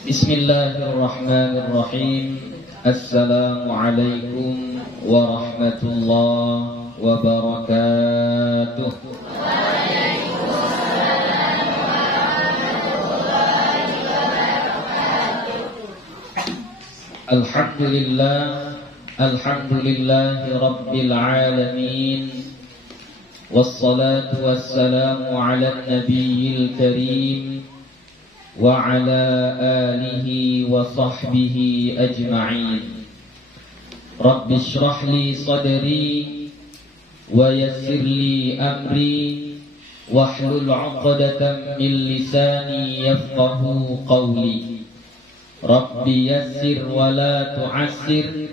Bismillahirrahmanirrahim. Assalamualaikum warahmatullahi wabarakatuh. Alhamdulillahi rabbil alamin. Wassalatu wassalamu ala nabiyil karim wa ala alihi wa sahbihi ajma'in. Rabbi shrah li sadri wa yassir li amri wahlul 'uqdatam min lisani yafqahu qawli. Rabbi yassir wa la tu'assir,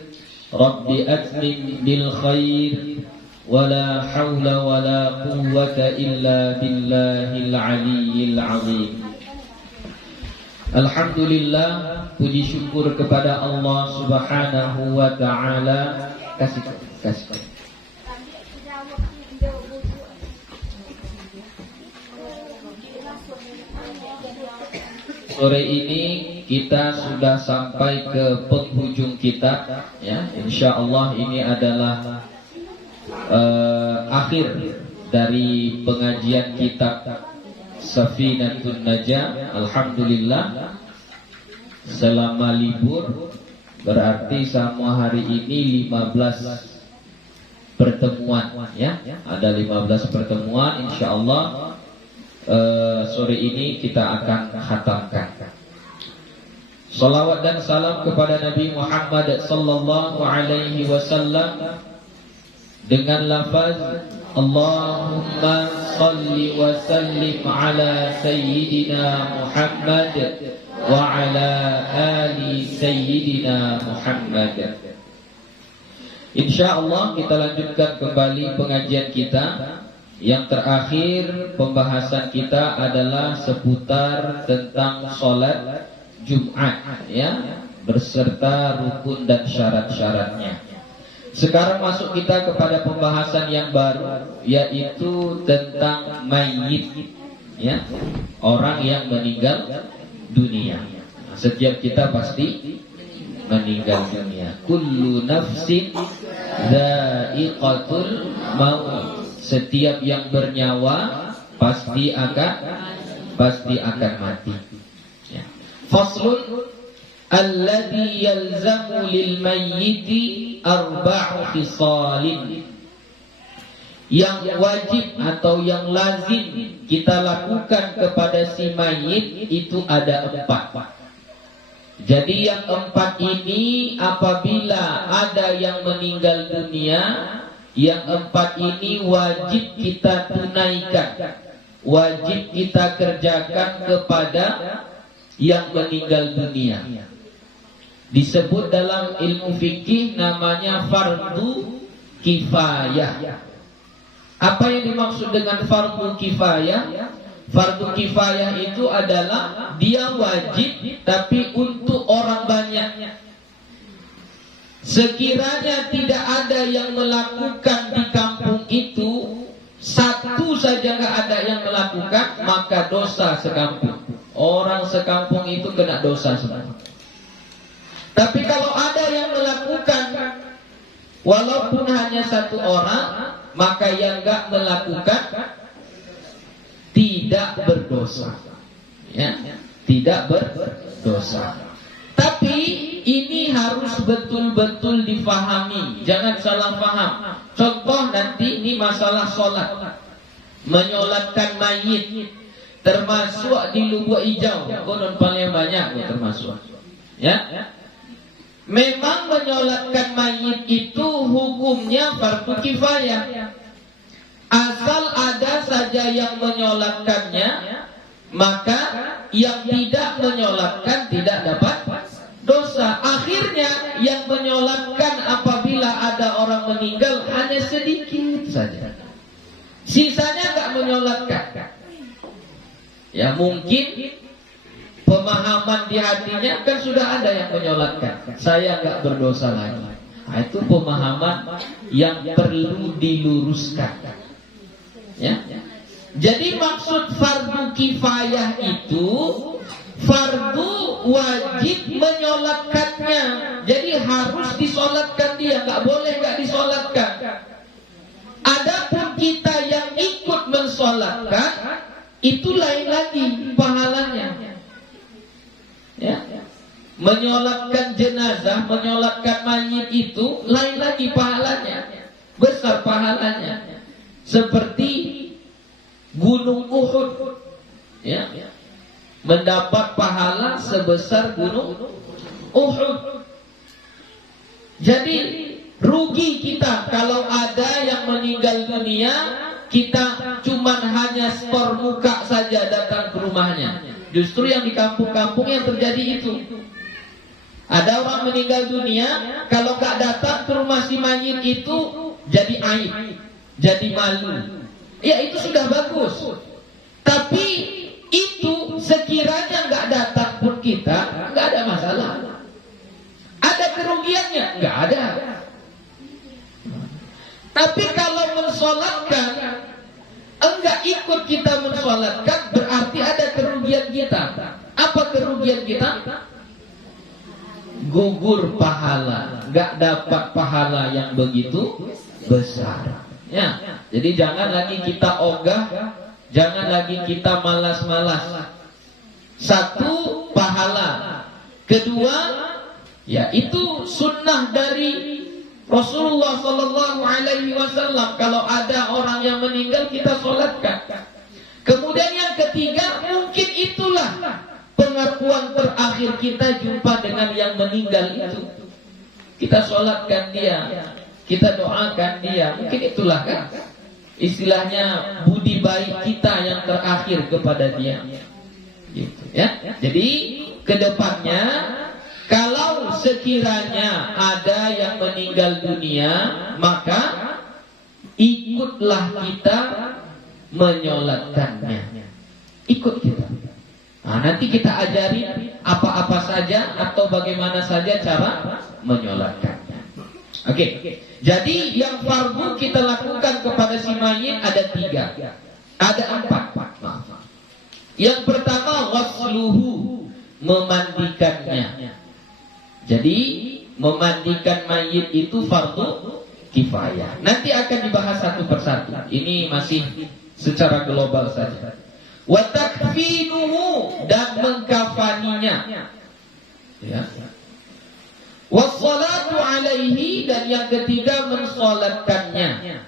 Rabbi atmim bil khair, wa la hawla wa la quwwata illa billahil aliyyil azim. Alhamdulillah, puji syukur kepada Allah Subhanahu wa ta'ala. Kasih. Sore ini kita sudah sampai ke penghujung kitab, ya. Insyaallah ini adalah akhir dari pengajian kitab Safinatun Najah. Alhamdulillah, selama libur berarti sama hari ini 15 pertemuan, ya. Ada 15 pertemuan, insyaallah sore ini kita akan khatamkan. Salawat dan salam kepada Nabi Muhammad sallallahu alaihi wasallam dengan lafaz Allahumma salli wa sallim ala sayyidina Muhammad wa ala ali sayyidina Muhammad. Insyaallah kita lanjutkan kembali pengajian kita. Yang terakhir pembahasan kita adalah seputar tentang sholat Jumat, ya, berserta rukun dan syarat-syaratnya. Sekarang masuk kita kepada pembahasan yang baru, yaitu tentang mayit, ya, orang yang meninggal dunia. Setiap kita pasti meninggal dunia. Kullu nafsin dha'iqatul maut. Setiap yang bernyawa pasti akan mati. Ya. Faslun alladhi yalzamu lil mayyiti arba'u khisalin. Yang wajib atau yang lazim kita lakukan kepada si mayit itu ada 4. Jadi yang 4 ini apabila ada yang meninggal dunia, yang 4 ini wajib kita tunaikan, wajib kita kerjakan kepada yang meninggal dunia. Disebut dalam ilmu fikih namanya fardu kifayah. Apa yang dimaksud dengan fardu kifayah? Fardu kifayah itu adalah dia wajib tapi untuk orang banyak. Sekiranya tidak ada yang melakukan di kampung itu, satu saja nggak ada yang melakukan, maka dosa sekampung. Orang sekampung itu kena dosa semua. Tapi kalau ada yang melakukan, walaupun hanya 1 orang, maka yang nggak melakukan tidak berdosa, ya, tidak berdosa. Tapi ini harus betul-betul difahami, jangan salah paham. Contoh nanti ini masalah sholat, menyolatkan mayit, termasuk di Lubuk Hijau, konon paling banyak termasuk. Ya, memang menyolatkan mayit itu hukumnya fardu kifayah. Asal ada saja yang menyolatkannya, maka yang tidak menyolatkan tidak dapat dosa. Akhirnya yang menyolatkan apabila ada orang meninggal hanya sedikit saja, sisanya nggak menyolatkan. Ya mungkin pemahaman di hatinya kan sudah ada yang menyolatkan, saya nggak berdosa lagi. Nah, itu pemahaman yang perlu diluruskan. Ya. Jadi maksud fardu kifayah itu fardu wajib menyolatkannya. Jadi harus disolatkan dia, nggak boleh nggak disolatkan. Adapun kita yang ikut mensolatkan, itu lain lagi pahalanya. Ya. Menyolatkan jenazah, menyolatkan mayit itu lain lagi pahalanya, besar pahalanya. Seperti Gunung Uhud, ya, mendapat pahala sebesar Gunung Uhud. Jadi rugi kita kalau ada yang meninggal dunia, kita cuman hanya store muka saja datang ke rumahnya. Justru yang di kampung-kampung yang terjadi itu, ada orang meninggal dunia, kalau gak datang ke rumah si mayit itu jadi aib, jadi malu. Ya itu sudah bagus. Tapi itu sekiranya gak datang pun kita, gak ada masalah. Ada kerugiannya? Gak ada. Tapi kalau mensolatkan, enggak ikut kita mensolatkan, berarti ada kerugian kita. Apa kerugian kita? Gugur pahala, nggak dapat pahala yang begitu besar. Ya, jadi jangan lagi kita ogah, jangan lagi kita malas-malas. Satu, pahala. Kedua, ya itu sunnah dari Rasulullah Sallallahu Alaihi Wasallam. Kalau ada orang yang meninggal, kita solatkan. Kemudian yang ketiga, mungkin itulah pengakuan terakhir kita jumpa dengan yang meninggal itu. Kita solatkan dia, kita doakan dia. Mungkin itulah kan istilahnya budi baik kita yang terakhir kepada dia. Gitu, ya. Jadi kedepannya, kalau sekiranya ada yang meninggal dunia, maka ikutlah kita menyolatkannya. Ikut kita. Nah, nanti kita ajari apa-apa saja atau bagaimana saja cara menyolatkannya. Oke. Jadi yang fardu kita lakukan kepada si mayit ada 3. Ada 4. Maaf. Yang pertama, ghusluhu, memandikannya. Jadi memandikan mayit itu fardu kifayah. Nanti akan dibahas satu persatu. Ini masih secara global saja. Wa takfinuhu, dan mengkafaninya. Ya. Wassalatu alaihi, dan yang ketiga mensolatkannya.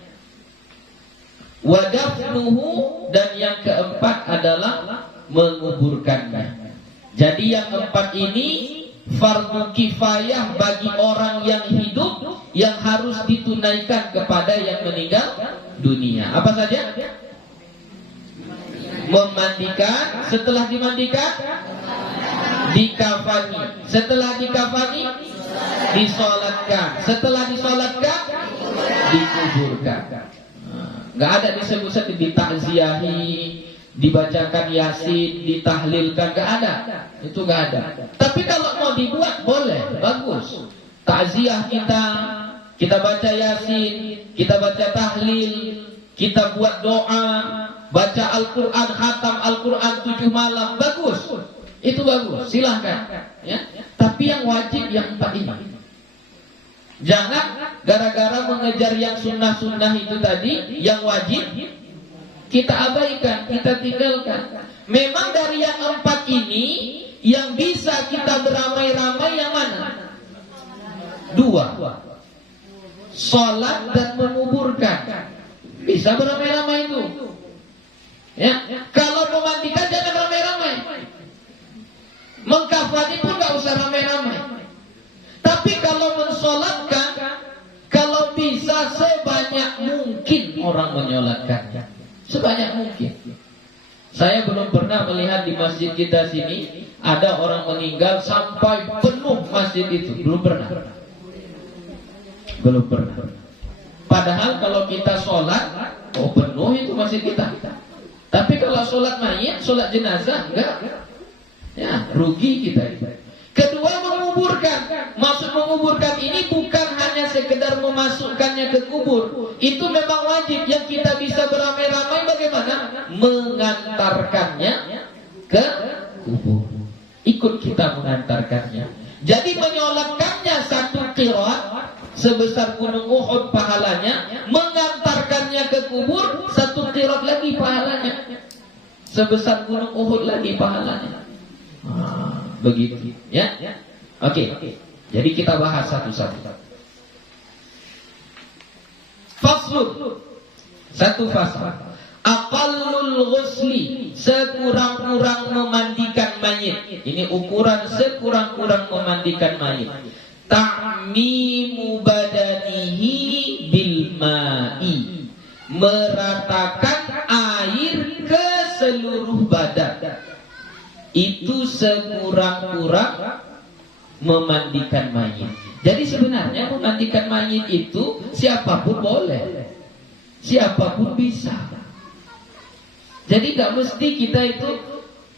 Wa dafnuhu, dan yang keempat adalah menguburkannya. Jadi yang 4 ini fardu kifayah bagi orang yang hidup, yang harus ditunaikan kepada yang meninggal dunia. Apa saja? Memandikan, setelah dimandikan dikafani, setelah dikafani disolatkan, setelah disolatkan dikuburkan. Nggak ada disebut-sebut ditakziahi, dibacakan yasin, ditahlilkan, nggak ada. Itu nggak ada. Tapi kalau mau dibuat boleh, bagus. Takziah kita baca yasin, kita baca tahlil, kita buat doa, baca Al-Quran, khatam Al-Quran 7 malam, bagus. Itu bagus, silahkan. Ya. Tapi yang wajib yang 4 ini. Jangan gara-gara mengejar yang sunnah-sunnah itu tadi, yang wajib kita abaikan, kita tinggalkan. Memang dari yang 4 ini, yang bisa kita beramai-ramai yang mana? 2. Salat dan menguburkan. Bisa beramai-ramai itu. Ya, kalau memandikan jangan ramai-ramai. Mengkafani pun gak usah ramai-ramai. Tapi kalau mensolatkan, kalau bisa sebanyak mungkin orang menyolatkannya. Sebanyak mungkin. Saya belum pernah melihat di masjid kita sini ada orang meninggal sampai penuh masjid itu. Belum pernah. Belum pernah. Padahal kalau kita sholat, penuh itu masjid kita. Tapi kalau sholat mayit, sholat jenazah, enggak. Ya, rugi kita. Kedua, menguburkan. Maksud menguburkan ini bukan hanya sekedar memasukkannya ke kubur. Itu memang wajib. Yang kita bisa beramai-ramai bagaimana? Mengantarkannya ke kubur. ikut kita mengantarkannya. Jadi menyolatkannya satu qiraat sebesar gunung Uhud pahalanya, mengantarkannya ke kubur satu qiraat lagi pahalanya, sebesar gunung Uhud lagi pahalanya. Begitu, ya. Oke. Jadi kita bahas satu-satu. Faslun. Satu fasal. Aqallul ghusli, sekurang-kurang memandikan mayit. Ini ukuran sekurang-kurang memandikan mayit. Ta'mimu badanihi bil ma'i, meratakan air ke seluruh badan. Itu sekurang-kurang memandikan mayit. Jadi sebenarnya memandikan mayit itu siapapun boleh, siapapun bisa. Jadi gak mesti kita itu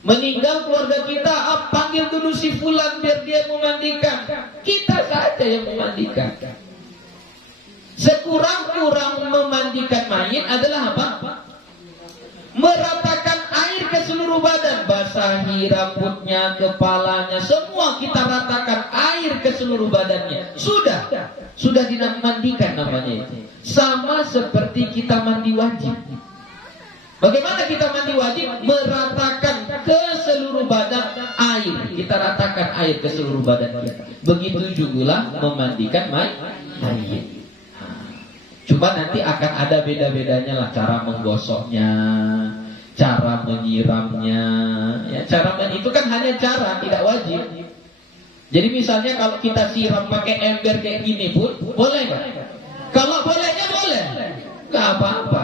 meninggal keluarga kita, panggil dulu si fulan biar dia memandikan. Kita saja yang memandikan. Sekurang-kurang memandikan mayit adalah apa? Meratakan air ke seluruh badan, basahi rambutnya, kepalanya, semua kita ratakan air ke seluruh badannya. Sudah dimandikan namanya itu. Sama seperti kita mandi wajib. Bagaimana kita mandi wajib? Meratakan ke seluruh badan air. Kita ratakan air ke seluruh badan kita. Begitu juga memandikan mayit. Cuma nanti akan ada beda-bedanya lah cara menggosoknya, cara menyiramnya. Ya, cara itu kan hanya cara, tidak wajib. Jadi misalnya kalau kita siram pakai ember kayak gini pun boleh nggak? Kalau bolehnya boleh, nggak apa-apa.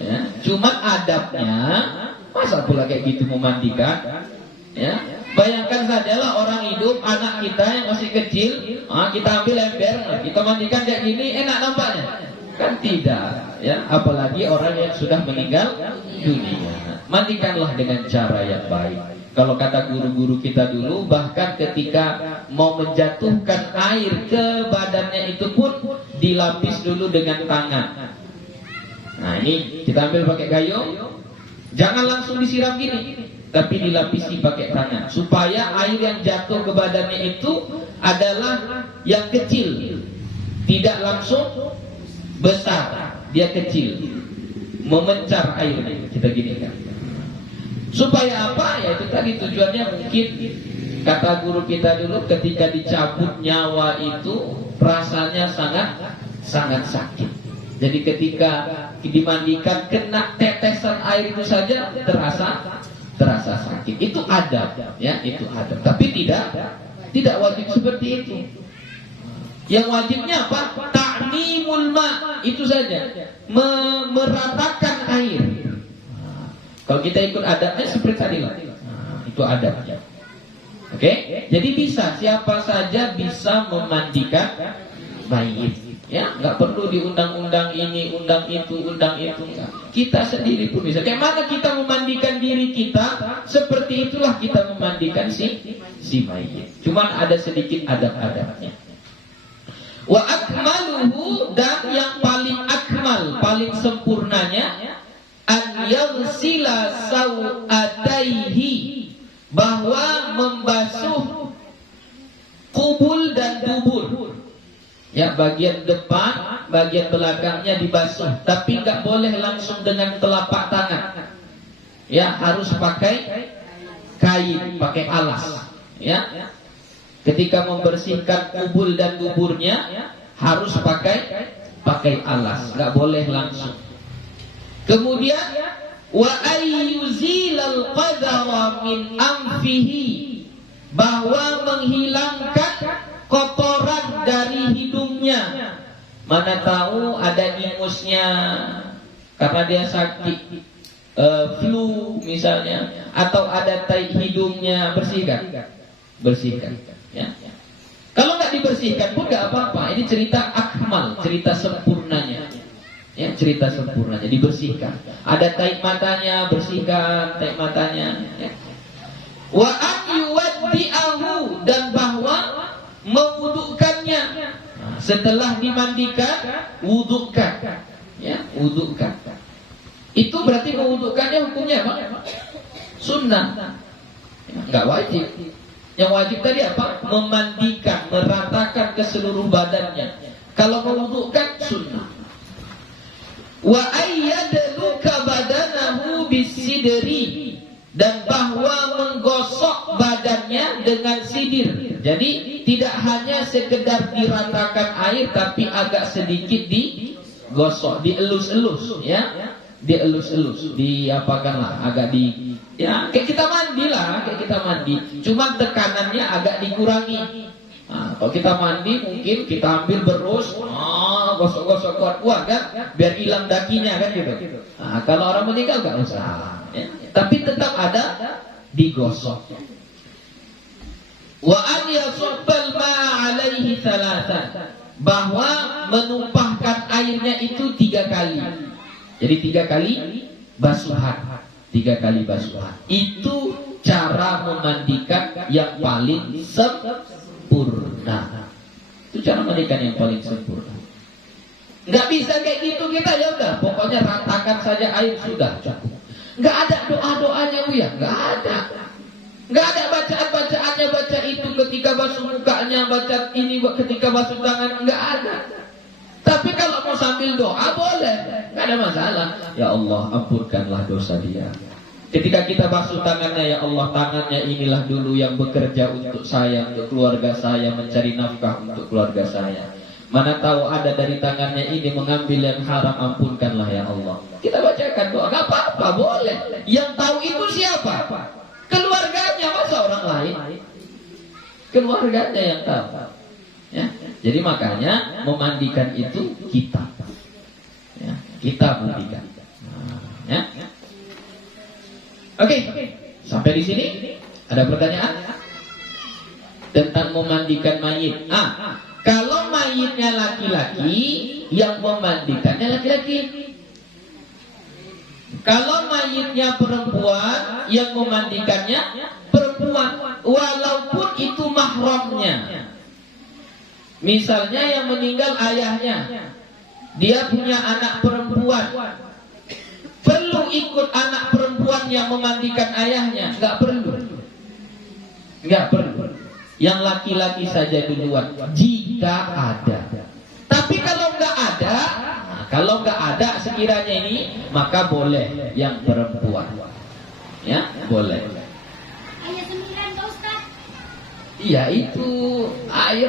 Ya, cuma adabnya, masa pula kayak gitu memandikan? Ya, bayangkan sajalah orang hidup, anak kita yang masih kecil, kita ambil ember, kita mandikan kayak gini, enak nampaknya? Kan tidak, ya. Apalagi orang yang sudah meninggal dunia. Mandikanlah dengan cara yang baik. Kalau kata guru-guru kita dulu, bahkan ketika mau menjatuhkan air ke badannya itu pun dilapis dulu dengan tangan. Nah ini kita ambil pakai gayung, jangan langsung disiram gini, tapi dilapisi pakai tangan, supaya air yang jatuh ke badannya itu adalah yang kecil, tidak langsung besar, dia kecil, memencar airnya. Kita gini kan, supaya apa? Ya itu tadi tujuannya mungkin kata guru kita dulu, ketika dicabut nyawa itu rasanya sangat sakit. Jadi ketika dimandikan kena tetesan air itu saja terasa sakit. Itu adab, ya, itu adab. Tapi tidak wajib seperti itu. Yang wajibnya apa? Ta'mimul ma, itu saja. Meratakan air. Kalau kita ikut adabnya seperti tadi lah. Itu adabnya. Oke? Jadi bisa, siapa saja bisa memandikan mayit. Ya, nggak perlu diundang-undang ini, undang itu, enggak. Kita sendiri pun bisa. Kayak mana kita memandikan diri kita, seperti itulah kita memandikan si mayit. Cuman ada sedikit adab-adabnya. Wa akmaluhu, dan yang paling akmal, paling sempurnanya, an yaghsila sawataihi, bahwa membasuh kubul dan dubur. Ya, bagian depan, bagian belakangnya dibasuh, tapi nggak boleh langsung dengan telapak tangan. Ya, harus pakai kain, pakai alas. Ya, ketika membersihkan kubul dan duburnya harus pakai alas, nggak boleh langsung. Kemudian wa ayyuzilal qadara min anfihi, bahwa menghilangkan kotoran dari hidungnya. Mana tahu ada ingusnya karena dia sakit, flu misalnya, atau ada tai hidungnya, bersihkan. Ya. Kalau nggak dibersihkan pun nggak apa-apa. Ini cerita akmal, cerita sempurnanya. Ya, cerita sempurnanya, dibersihkan. Ada tai matanya, bersihkan tai matanya. Ya. Wa an yuwaddi'ahu, dan bahwa mewudukannya. Setelah dimandikan, wudukan. Ya, wudukan. Itu berarti mewudukannya hukumnya apa? Sunnah. Nggak wajib. Yang wajib tadi apa? Memandikan, meratakan ke seluruh badannya. Kalau mewudhukan sunnah. Wa ayyadluka badanahu bisidri, dan bahwa menggosok badannya dengan sidir. Jadi tidak hanya sekedar diratakan air, tapi agak sedikit digosok, dielus-elus, ya, dielus-elus, diapakanlah, agak di, ya, kayak kita mandi lah, kayak kita mandi. Cuma tekanannya agak dikurangi. Nah, kalau kita mandi mungkin kita ambil berus, gosok-gosok kuat-kuat kan, biar hilang dakinya kan gitu. Nah, kalau orang meninggal nggak usah, ya. Tapi tetap ada digosok. Wa an yasubbal ma'a alaihi thalathan, bahwa menumpahkan airnya itu 3 kali. Jadi 3 kali basuhan, 3 kali basuhan. Itu cara memandikan yang paling sempurna. Itu cara memandikan yang paling sempurna. Nggak bisa kayak gitu kita, ya udah, pokoknya ratakan saja air sudah cukup. Nggak ada doa-doanya Bu ya, nggak ada. Nggak ada bacaan-bacaannya, baca itu ketika basuh mukanya, baca ini ketika basuh tangan, nggak ada. Tapi kalau mau sambil doa boleh, nggak ada masalah. Ya Allah, ampunkanlah dosa dia. Ketika kita basuh tangannya, ya Allah, tangannya inilah dulu yang bekerja untuk saya, untuk keluarga saya, mencari nafkah untuk keluarga saya. Mana tahu ada dari tangannya ini mengambil yang haram, ampunkanlah ya Allah. Kita bacakan doa, nggak apa-apa, boleh. Yang tahu itu siapa? Keluarganya, masa orang lain? Keluarganya yang tahu. Ya. Jadi makanya memandikan itu kita, ya, kita mandikan. Ya. Oke, sampai di sini ada pertanyaan tentang memandikan mayit. Kalau mayitnya laki-laki, yang memandikannya laki-laki. Kalau mayitnya perempuan, yang memandikannya perempuan, walaupun itu mahramnya. Misalnya yang meninggal ayahnya, dia punya anak perempuan, perlu ikut anak perempuan yang memandikan ayahnya? Nggak perlu. Nggak perlu. Yang laki-laki saja duluan, jika ada. Tapi kalau nggak ada, kalau nggak ada sekiranya ini, maka boleh yang perempuan. Ya, boleh. Ayat 9 Pak Ustaz. Iya, itu air,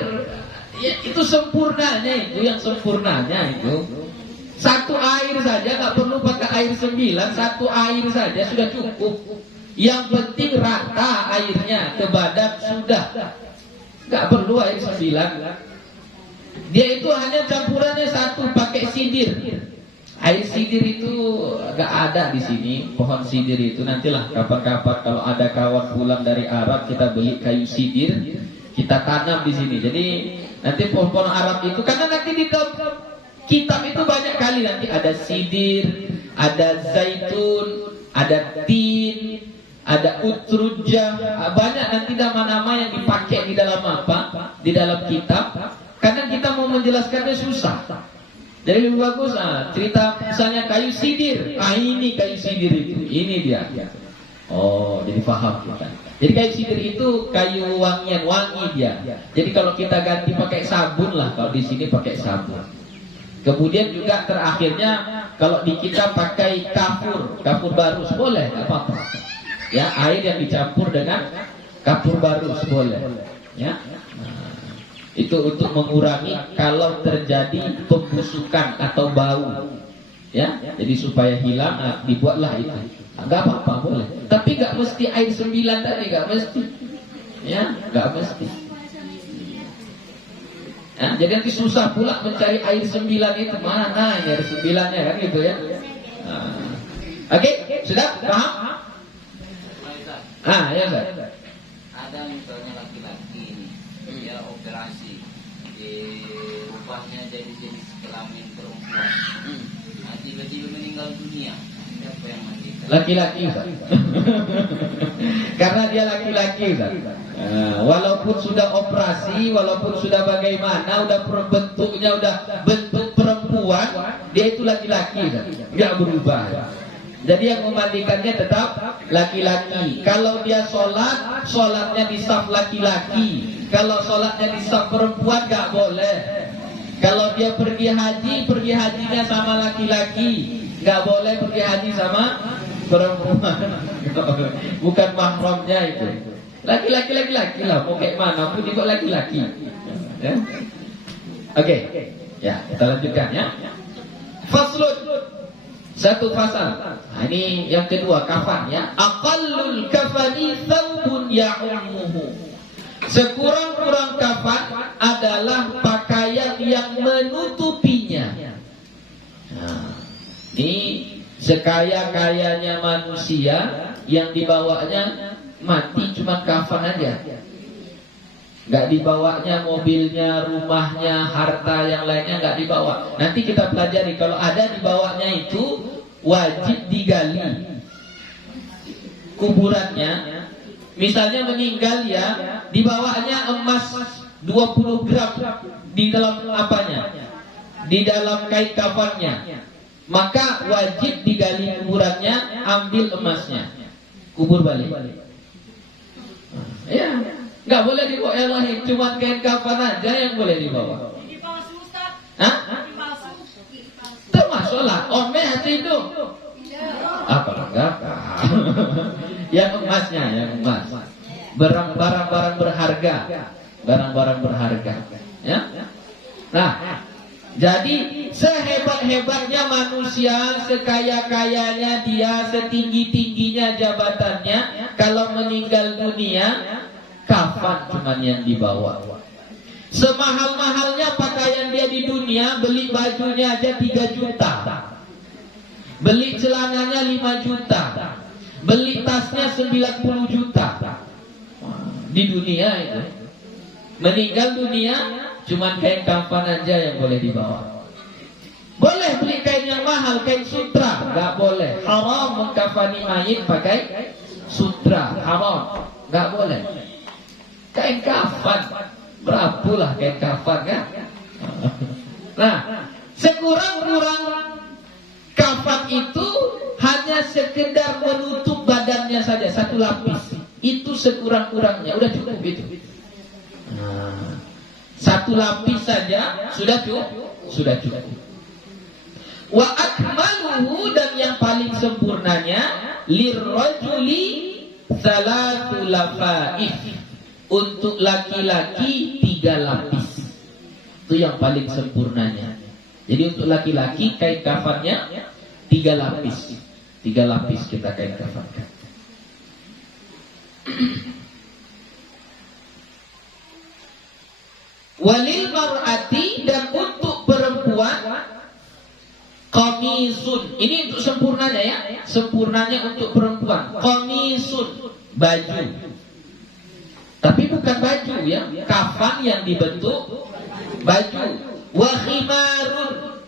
ya, itu sempurnanya, itu yang sempurnanya itu. Satu air saja, nggak perlu pakai air 9, satu air saja sudah cukup. Yang penting rata airnya ke badan sudah. Nggak perlu air 9. Dia itu hanya campurannya satu, pakai sidir. Air sidir itu nggak ada di sini, pohon sidir itu. Nantilah kapan-kapan kalau ada kawan pulang dari Arab, kita beli kayu sidir, kita tanam di sini. Jadi nanti pohon-pohon Arab itu, karena nanti di kitab itu banyak kali, nanti ada sidir, ada zaitun, ada tin, ada utrujah, banyak nanti nama-nama yang dipakai di dalam apa? Di dalam kitab. Karena kita mau menjelaskannya susah. Jadi lebih bagus cerita misalnya kayu sidir. Ini kayu sidir itu, ini dia. Oh, jadi paham kita. Jadi kayu sidir itu kayu wangian, wangi dia. Jadi kalau kita ganti pakai sabun lah, kalau di sini pakai sabun. Kemudian juga terakhirnya kalau di kita pakai kafur barus boleh, nggak apa-apa. Ya, air yang dicampur dengan kafur barus boleh. Ya, itu untuk mengurangi kalau terjadi pembusukan atau bau. Ya, jadi supaya hilang, dibuatlah itu. Nggak apa-apa boleh. Tapi nggak mesti air 9 tadi, nggak mesti. Ya, nggak mesti. Ya, jadi nanti susah pula mencari air 9 itu, mana ini air 9-nya kan gitu ya. Oke, sudah paham? Ya Ustaz. Ada misalnya laki-laki ini, dia operasi, rupanya jadi jenis kelamin perempuan. Nah, tiba-tiba meninggal dunia. Siapa yang mandikan? Laki-laki Ustaz. Karena dia laki-laki Ustaz. Walaupun sudah operasi, walaupun sudah bagaimana, udah bentuknya udah bentuk perempuan, dia itu laki-laki Ustaz. Enggak berubah. Jadi yang memandikannya tetap laki-laki. Kalau dia sholat, sholatnya di saf laki-laki. Kalau sholatnya di saf perempuan gak boleh. Kalau dia pergi hajinya sama laki-laki. Gak boleh pergi haji sama perempuan. Bukan mahramnya itu. Laki-laki lah. Mau kayak mana pun juga laki-laki. Ya? Oke. Ya, kita lanjutkan ya. Faslun. Satu pasal. Nah, ini yang kedua, kafan ya. Aqallul kafani thawbun ya'ummuhu. Sekurang-kurang kafan adalah pakaian yang menutupinya. Nah, ini sekaya-kayanya manusia yang dibawanya mati cuma kafan aja. Gak dibawanya mobilnya, rumahnya, harta yang lainnya gak dibawa. Nanti kita pelajari kalau ada dibawanya itu wajib digali kuburannya. Misalnya meninggal ya, dibawanya emas 20 gram di dalam apanya? Di dalam kain kafannya. Maka wajib digali kuburannya, ambil emasnya, kubur balik. Ya. Nggak boleh dibawa yang lain, cuma kain kafan aja yang boleh dibawa. Ini palsu Ustaz. Hah? Ini palsu. Termasuklah ome hati itu. Apa enggak? Yang emasnya, yang emas. Barang-barang berharga. Barang-barang berharga. Ya? Nah, jadi sehebat-hebatnya manusia, sekaya-kayanya dia, setinggi-tingginya jabatannya, kalau meninggal dunia kafan cuman yang dibawa. Semahal-mahalnya pakaian dia di dunia, beli bajunya aja 3 juta. Beli celananya 5 juta. Beli tasnya 90 juta. Di dunia itu. Meninggal dunia, cuman kain kafan aja yang boleh dibawa. Boleh beli kain yang mahal, kain sutra, enggak boleh. Haram mengkafani mayit pakai sutra, haram. Enggak boleh. Kain kafan, berapalah kain kafan kan? Nah, sekurang-kurang kafan itu hanya sekedar menutup badannya saja, 1 lapis. Itu sekurang-kurangnya, udah cukup itu. Nah, 1 lapis saja sudah cukup. Wa akmaluhu, dan yang paling sempurnanya lirrajuli salatu lafaif. Untuk laki-laki 3 lapis. Itu yang paling sempurnanya. Jadi untuk laki-laki kain kafannya 3 lapis. 3 lapis kita kain kafankan. Walil mar'ati, dan untuk perempuan qamisun. Ini untuk sempurnanya ya. Sempurnanya untuk perempuan. Qamisun, baju. Tapi bukan baju ya, kafan yang dibentuk baju. Wa khimarun,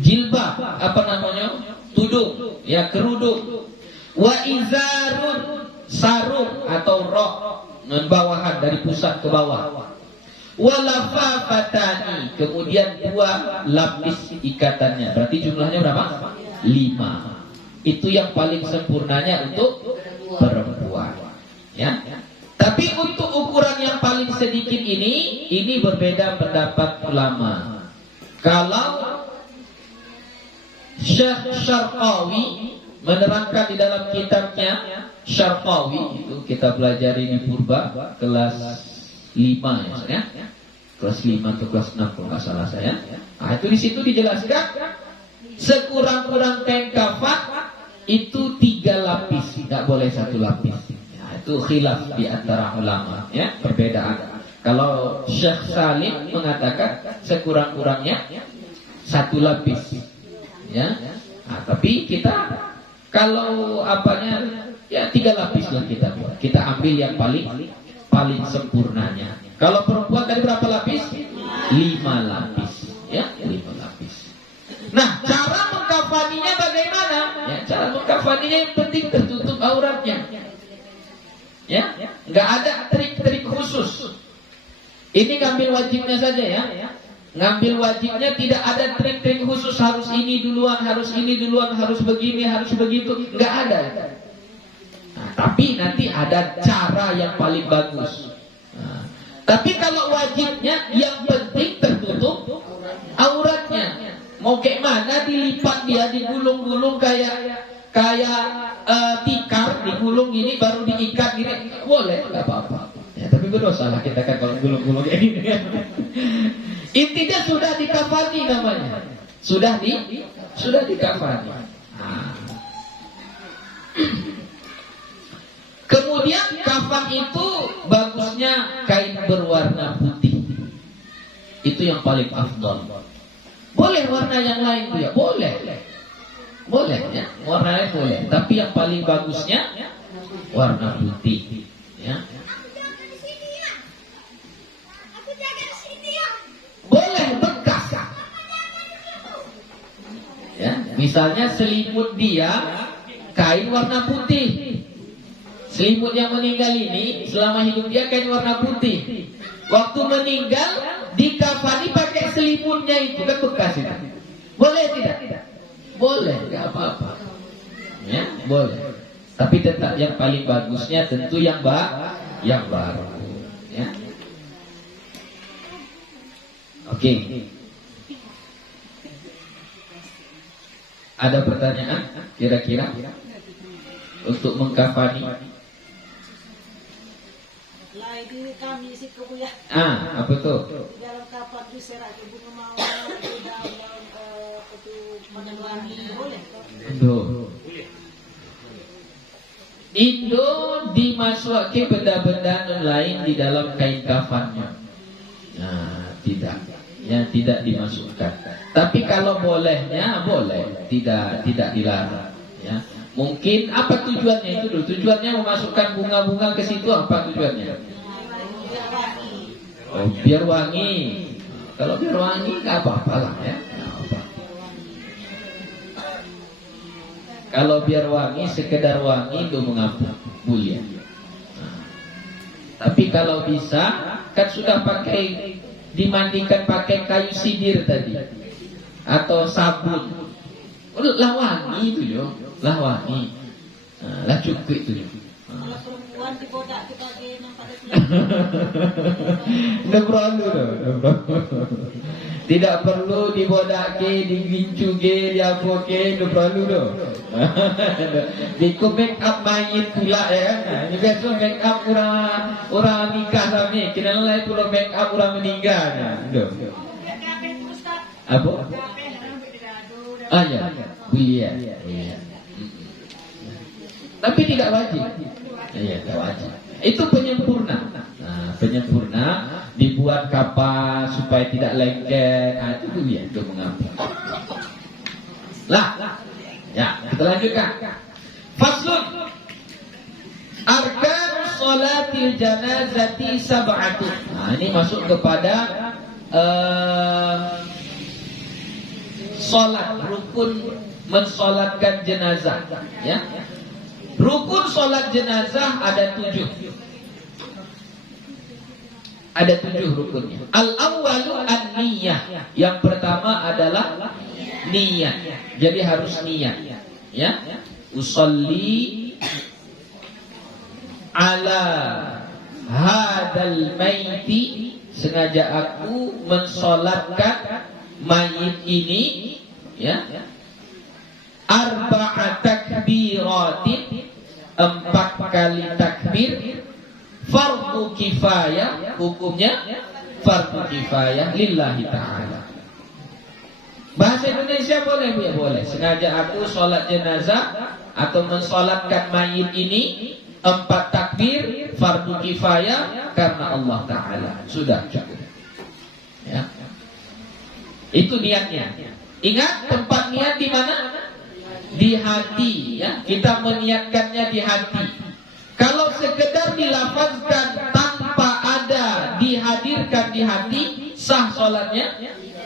jilbab, apa namanya? Tudung, ya kerudung. Wa izarun, sarung atau rok, bawahan dari pusat ke bawah. Wa lafafatani, kemudian 2 lapis ikatannya. Berarti jumlahnya berapa? 5. Itu yang paling sempurnanya untuk perempuan. Ya. Tapi untuk ukuran yang paling sedikit ini berbeda pendapat ulama. Kalau Syekh Syarqawi menerangkan di dalam kitabnya Syarqawi, itu kita pelajari di Purba kelas 5 ya. Kelas 5 atau kelas 6 kalau nggak salah saya. Nah, itu di situ dijelaskan sekurang-kurang kain kafan itu 3 lapis, tidak boleh 1 lapis. Itu khilaf di antara ulama ya, perbedaan. Kalau Syekh Salim mengatakan sekurang-kurangnya 1 lapis ya. Nah, tapi kita kalau apanya ya 3 lapis lah kita buat. Kita ambil yang paling sempurnanya. Kalau perempuan tadi berapa lapis? 5 lapis ya, 5 lapis. Nah, cara mengkafaninya bagaimana? Ya, cara mengkafaninya yang penting tertutup auratnya. Ya, nggak ada trik-trik khusus. Ini ngambil wajibnya saja ya. Ngambil wajibnya tidak ada trik-trik khusus, harus ini duluan, harus ini duluan, harus begini, harus begitu, nggak ada. Nah, tapi nanti ada cara yang paling bagus. Nah, tapi kalau wajibnya yang penting tertutup auratnya. Mau kayak mana dilipat dia, digulung-gulung kayak tikar, digulung ini baru diikat gini, boleh, nggak apa-apa. Ya, tapi berdosa lah kita kan kalau gulung-gulung kayak gini. Intinya sudah dikafani namanya. Sudah dikafani. Nah. Kemudian kafan itu bagusnya kain berwarna putih. Itu yang paling afdal. Boleh warna yang lain ya, boleh. Boleh ya, warna lain boleh. Tapi yang paling bagusnya warna putih. Ya. Boleh bekas. Ya, misalnya selimut dia kain warna putih. Selimut yang meninggal ini selama hidup dia kain warna putih. Waktu meninggal dikafani pakai selimutnya itu kan bekas itu. Boleh tidak? Boleh, enggak apa-apa. Ya, boleh. Tapi tetap yang paling bagusnya tentu yang baru. Ya. Oke. Ada pertanyaan kira-kira untuk mengkafani? Lagi kami isi kuliah. Apa tuh? Dalam kapal diserak ibu mau di dalam itu menyelangi boleh. Indo dimasukkan benda-benda lain di dalam kain kafannya. Nah, tidak dimasukkan. Tapi kalau bolehnya boleh, tidak dilarang. Ya. Mungkin apa tujuannya itu dulu? Tujuannya memasukkan bunga-bunga ke situ apa tujuannya? Oh, biar wangi. Kalau biar wangi nggak apa-apa lah ya. Kalau biar wangi, sekedar wangi itu mengapa? Boleh. Nah, tapi kalau bisa, kan sudah dimandikan pakai kayu sidir tadi, atau sabun, lah wangi itu yo, lah wangi, lah cukup itu yo. Kalau perempuan dibodak dipakai nampak Tidak perlu dibodake, digincuge, diapoke, tidak perlu doh. Diku make up mayit pula ya kan. Ini biasa make up orang nikah sami. Kena lain pula make up orang meninggal. Doh. Apa? Ya, iya. Tapi tidak wajib. Iya, tidak wajib. Itu penyempurna. Nah, penyempurna dibuat kapas supaya tidak lengket. Nah, itu dia untuk mengapa. Lah, ya kita lanjutkan. Faslun. Arkan sholatil janazati sab'atun. Nah, ini masuk kepada sholat, rukun mensolatkan jenazah. Ya. Rukun sholat jenazah ada 7. Ada 7 rukunnya. Al-awwalu an-niyah. Yang pertama adalah niat. Jadi harus niat. Ya. Usolli ala hadal maiti. Sengaja aku mensolatkan mayit ini. Ya. Arba'a takbiratin. 4 kali takbir. Fardu kifayah, hukumnya fardu kifayah lillahi ta'ala. Bahasa Indonesia boleh ya? Boleh. Sengaja aku sholat jenazah atau mensolatkan mayit ini 4 takbir, fardu kifayah karena Allah Ta'ala. Sudah cukup. Ya. Itu niatnya. Ingat tempat niat di mana? Di hati. Ya. Kita meniatkannya di hati. Kalau sekedar dilafazkan tanpa ada dihadirkan di hati, sah sholatnya?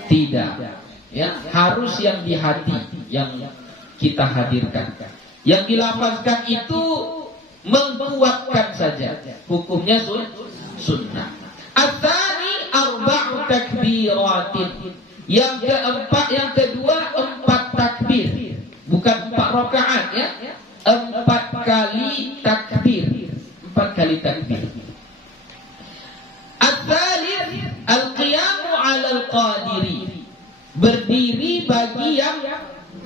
Tidak. Ya, harus yang di hati yang kita hadirkan. Yang dilafazkan itu mengkuatkan saja. Hukumnya sunnah. Atsani arba'u takbiratin. Yang keempat, yang kedua 4 takbir. Bukan 4 rakaat ya. 4 kali takbir. 4 kali takbir. Al-thalith al-qiyamu 'alal qadiri. Berdiri bagi yang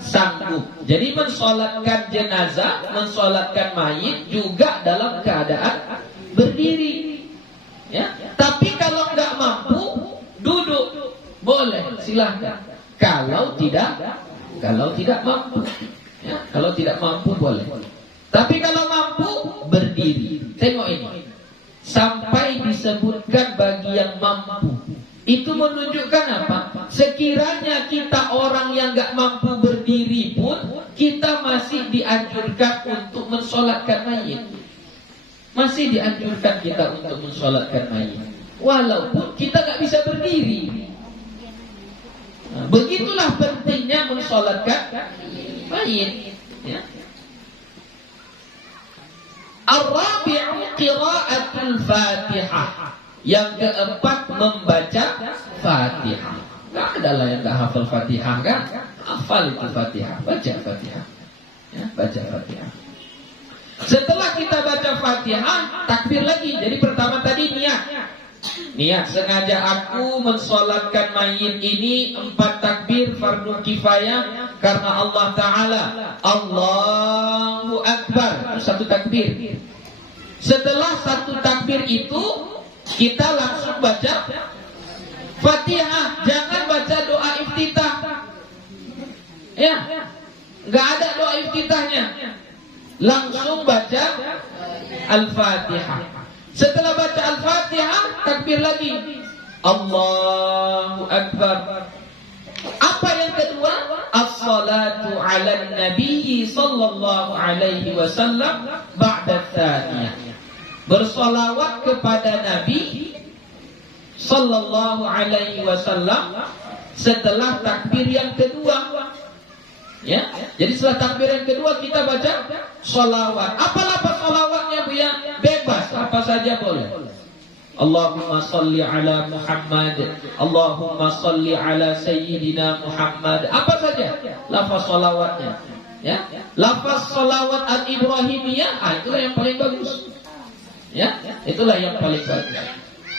sanggup. Jadi mensolatkan jenazah, mensolatkan mayit juga dalam keadaan berdiri. Ya. Tapi kalau enggak mampu, duduk. Boleh, silahkan. Kalau tidak mampu. Ya, kalau tidak mampu boleh. Tapi kalau mampu, berdiri. Tengok ini. Sampai disebutkan bagi yang mampu. Itu menunjukkan apa? Sekiranya kita orang yang gak mampu berdiri pun, kita masih dianjurkan untuk mensolatkan mayit. Masih dianjurkan kita untuk mensolatkan mayit. Walaupun kita gak bisa berdiri. Nah, begitulah pentingnya mensolatkan mayit. Ya. Ar-rabi'u qira'atul Fatihah. Yang keempat membaca Fatihah. Enggak ada lah yang enggak hafal Fatihah kan? Hafal itu Fatihah, baca Fatihah. Ya, baca Fatihah. Setelah kita baca Fatihah, takbir lagi. Jadi pertama tadi niat. Niat sengaja aku mensolatkan mayit ini 4 takbir fardu kifayah karena Allah Ta'ala. Allahu Akbar. Itu 1 takbir. Setelah 1 takbir itu, kita langsung baca Fatihah. Jangan baca doa iftitah. Ya, nggak ada doa iftitahnya. Langsung baca Al-Fatihah. Setelah baca Al-Fatihah, takbir lagi. Allahu Akbar. Apa yang kedua? As-salatu ala Nabi sallallahu alaihi wasallam ba'da tsaniyah. Bersolawat kepada Nabi sallallahu alaihi wasallam setelah takbir yang kedua. Ya, jadi setelah takbir yang kedua kita baca solawat. Apa lafaz solawatnya Bu ya? Bebas, apa saja boleh. Allahumma salli ala Muhammad, Allahumma salli ala Sayyidina Muhammad. Apa saja lafaz solawatnya. Ya, lafaz solawat al-Ibrahimiyah, itulah yang paling bagus. Ya, itulah yang paling bagus.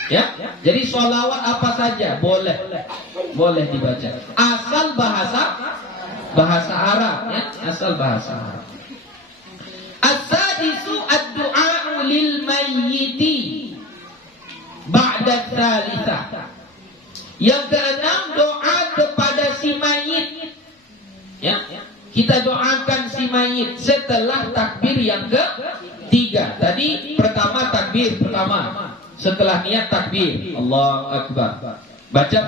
Ya, jadi solawat apa saja boleh, boleh dibaca. Asal bahasa Arab, ya, asal bahasa Arab. As-sadisu ad-du'a lil mayyiti ba'da tsalitsah. Yang keenam, doa kepada si mayit. Ya, kita doakan si mayit setelah takbir yang ketiga. Tadi pertama takbir pertama. Setelah niat takbir, Allahu Akbar. Baca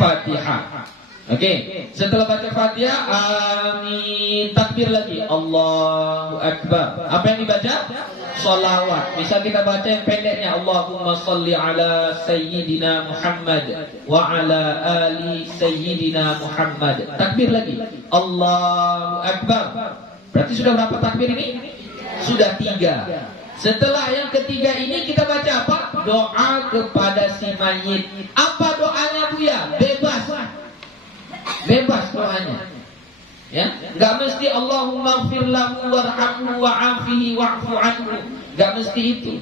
Fatihah. Oke, setelah baca Fatihah, amin, takbir lagi, Allahu Akbar. Apa yang dibaca? Salawat. Bisa kita baca yang pendeknya, Allahumma salli ala Sayyidina Muhammad wa ala ali Sayyidina Muhammad. Takbir lagi, Allahu Akbar. Berarti sudah berapa takbir ini? Sudah 3. Setelah yang ketiga ini kita baca apa? Doa kepada si mayit. Apa doanya Bu ya? Bebas. Bebas doanya. Ya, enggak mesti Allahumma ighfir lahu warhamhu wa'afihi wa'fu anhu. Enggak mesti itu.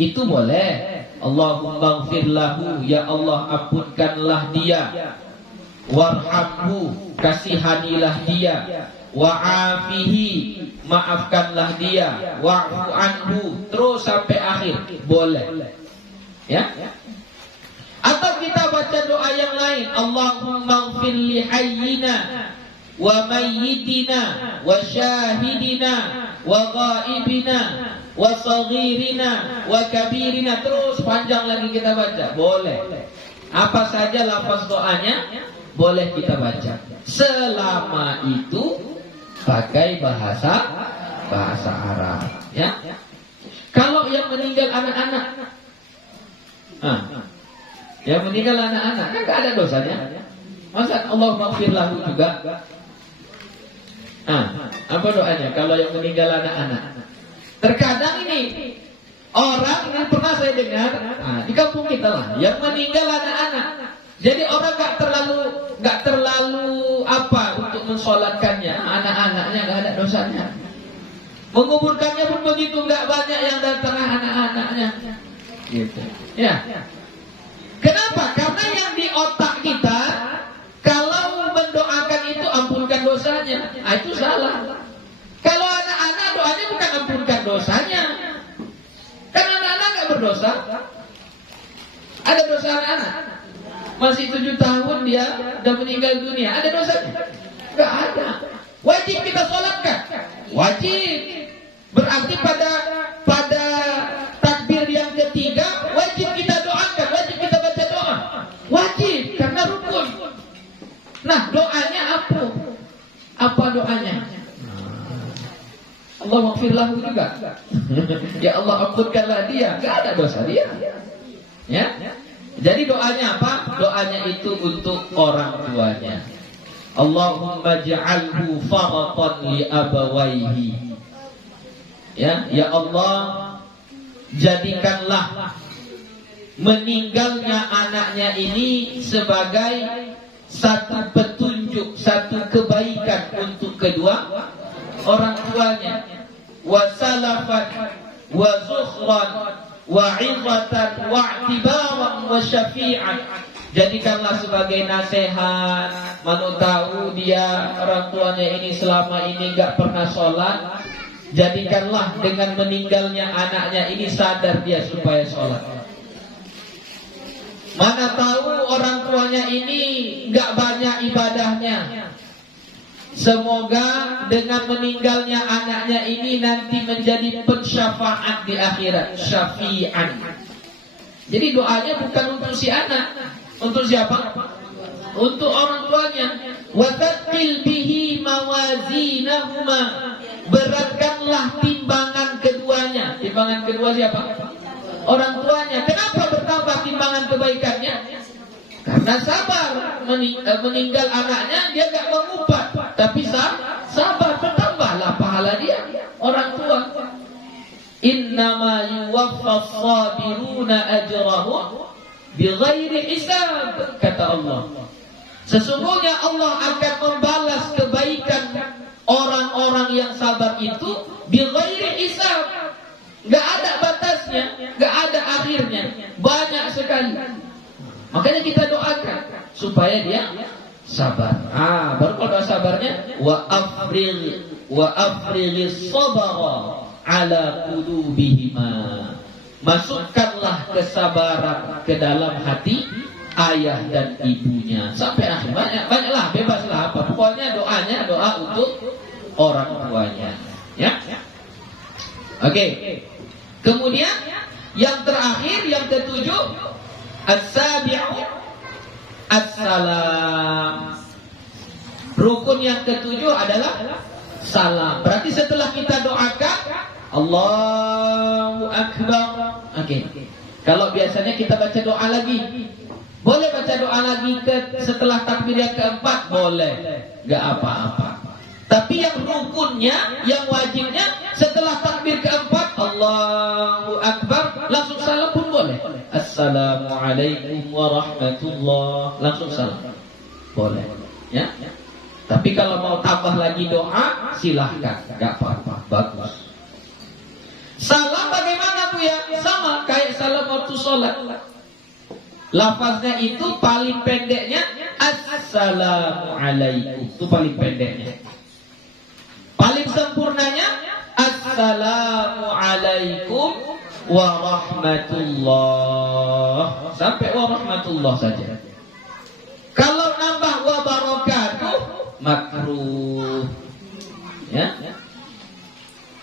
Itu boleh. Allahumma ighfir lahu, ya Allah ampunkanlah dia. Warhamhu, kasihanilah dia. Wa'afihi, maafkanlah dia. Wa'fu anhu, terus sampai akhir. Boleh. Ya? Atau kita baca doa yang lain, Allahumma ighfir li hayyina wa mayyitina wa syahidina wa ghaibina wa saghirina wa kabirina. Terus panjang lagi kita baca. Boleh. Apa saja lafaz doanya boleh kita baca. Selama itu pakai bahasa Arab, ya. Kalau yang meninggal anak-anak, yang meninggal anak-anak kan gak ada dosanya. Masa Allah maghfir lahu juga? Apa doanya kalau yang meninggal anak-anak? Terkadang ini Orang yang pernah saya dengar di kampung kita lah, yang meninggal anak-anak. Jadi orang nggak terlalu apa untuk mensolatkannya, anak-anaknya nggak ada dosanya. Menguburkannya pun begitu, nggak banyak yang datang anak-anaknya. Gitu. Ya. Kenapa? Karena yang di otak kita, kalau mendoakan itu ampunkan dosanya, itu salah. Kalau anak-anak doanya bukan ampunkan dosanya, kan anak-anak nggak berdosa. Ada dosa anak-anak? Masih 7 tahun dia udah meninggal dunia, ada dosanya? Nggak ada. Wajib kita sholatkan, wajib. Berarti pada takbir yang ketiga wajib kita doakan, wajib kita baca doa, wajib karena rukun. Nah, doanya apa? Apa doanya? Allah maghfirlahu juga. Ya Allah ampunkanlah dia, nggak ada dosa dia. Ya. Jadi doanya apa? Doanya itu untuk orang tuanya. Allahumma ja'alhu faratan li abawaihi. Ya Allah, jadikanlah meninggalnya anaknya ini sebagai satu petunjuk, satu kebaikan untuk kedua orang tuanya. Wa salafan wa zukhran wa 'izatan wa i'tibaran wa syafi'an. Jadikanlah sebagai nasihat. Mana tahu dia orang tuanya ini selama ini enggak pernah sholat, jadikanlah dengan meninggalnya anaknya ini sadar dia supaya sholat. Mana tahu orang tuanya ini enggak banyak ibadahnya, semoga dengan meninggalnya anaknya ini nanti menjadi pensyafaat di akhirat, syafi'an. Jadi doanya bukan untuk si anak, untuk siapa? Untuk orang tuanya. Wa taqil bihi mawazinahuma. Beratkanlah timbangan keduanya. Timbangan kedua siapa? Orang tuanya. Kenapa bertambah timbangan kebaikannya? Karena sabar. Meninggal anaknya dia gak mengumpat, tapi sabar, bertambahlah pahala dia, orang tua. Innama yuwaffas sabiruna ajrahum bighairi hisab, kata Allah. Sesungguhnya Allah akan membalas kebaikan orang-orang yang sabar itu bighairi hisab. Enggak ada batasnya, enggak ada akhirnya, banyak sekali. Makanya kita doakan supaya dia sabar. Baru kalau doa sabarnya wa afrighis sabra ala qulubihima. Masukkanlah kesabaran ke dalam hati ayah dan ibunya sampai akhir. Banyaklah, bebaslah apa. Pokoknya doanya doa untuk orang tuanya. Ya. Oke. Kemudian yang terakhir, yang ketujuh, as-sabi'u as-salam. Rukun yang ketujuh adalah salam. Berarti setelah kita doakan Allahu Akbar. Oke. Kalau biasanya kita baca doa lagi, boleh baca doa lagi setelah takbir yang keempat, boleh, nggak apa-apa. Tapi yang rukunnya, yang wajibnya setelah takbir keempat Allahu Akbar, langsung salam pun boleh. Assalamualaikum warahmatullah, langsung salam boleh. Ya. Tapi kalau mau tambah lagi doa, silahkan, nggak apa-apa, bagus. Salam bagaimana Bu ya? Sama kayak salam waktu sholat. Lafaznya itu paling pendeknya Assalamualaikum, itu paling pendeknya. Paling sempurnanya Assalamualaikum warahmatullah. Sampai warahmatullah saja. Kalau nambah wabarakatuh makruh. Ya.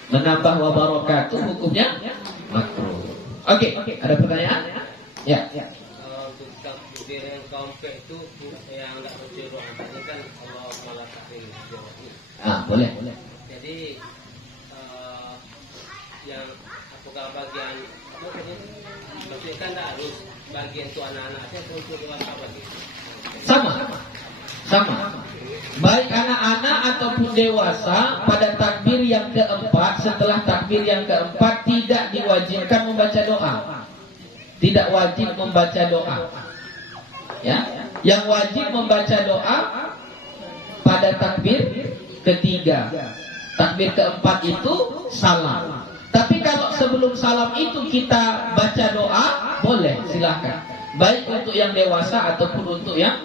Menambah wabarakatuh hukumnya makruh. Oke, ada pertanyaan? Ya. Untuk takbir yang keempat itu yang tidak berdoa, ini kan Allah malah takbir doa. Boleh. Jadi yang apakah bagian maksudnya kan tidak harus bagian itu anak-anaknya untuk dewasa bagi. Sama. Baik anak-anak ataupun kalaupun dewasa pada takbir yang keempat, setelah takbir yang keempat tidak diwajibkan membaca doa. Tidak wajib membaca doa. Ya, yang wajib membaca doa pada takbir ketiga. Takbir keempat itu salam. Tapi kalau sebelum salam itu kita baca doa, boleh, silakan. Baik untuk yang dewasa ataupun untuk yang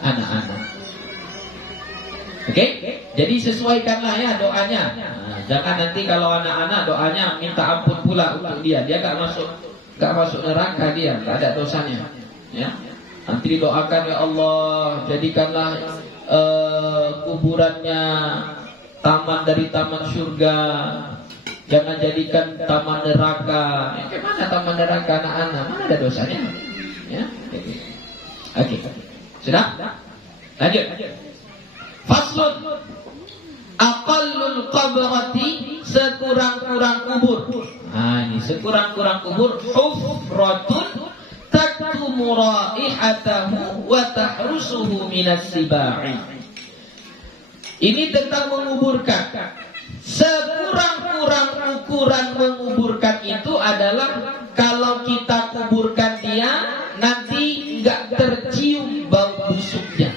anak-anak. Oke? Jadi sesuaikanlah ya doanya. Nah, jangan nanti kalau anak-anak doanya minta ampun pula untuk dia gak masuk neraka, dia gak ada dosanya. Ya. Nanti didoakan, ya Allah, jadikanlah kuburannya taman dari taman surga. Jangan jadikan taman neraka. Gimana taman neraka anak-anak? Mana ada dosanya? Ya. Oke. Sudah? Lanjut. Faslun. Aqallul qabrati, sekurang-kurang kubur. Nah, ini sekurang-kurang kubur. Hufratun taktumu raihatahu wa tahrusuhu minas sibai. Ini tentang menguburkan. Sekurang-kurang ukuran menguburkan itu adalah kalau kita kuburkan dia nanti nggak tercium bau busuknya.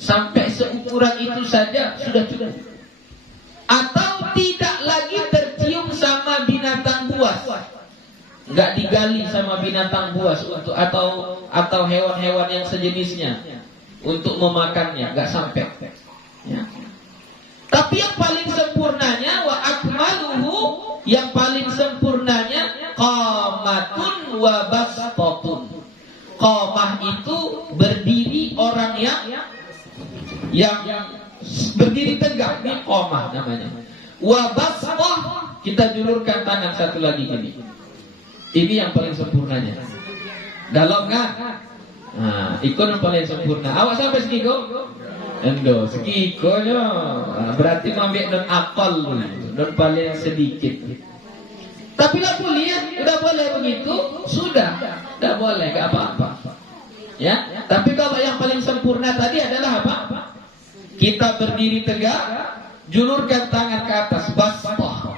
Sampai seukuran itu saja sudah cukup. Atau tidak lagi tercium sama binatang buas. Nggak digali sama binatang buas untuk atau hewan-hewan yang sejenisnya untuk memakannya, nggak sampai. Ya. Tapi yang paling sempurnanya wa akmaluhu, yang paling sempurnanya qamatun wa bastatun. Qamah itu berdiri orang yang berdiri tegak, ini qamah namanya. Wa bastah, kita julurkan tangan satu lagi ini. Ini yang paling sempurnanya. Dalam kan? Nah, ikon yang paling sempurna. Awak sampai sekiko? Endo, sekiko nya. Berarti ngambil non akal, non paling sedikit. Tapi lah lihat, udah boleh begitu, sudah boleh, gak apa-apa. Ya, tapi kalau yang paling sempurna tadi adalah apa? Kita berdiri tegak, julurkan tangan ke atas, bastah.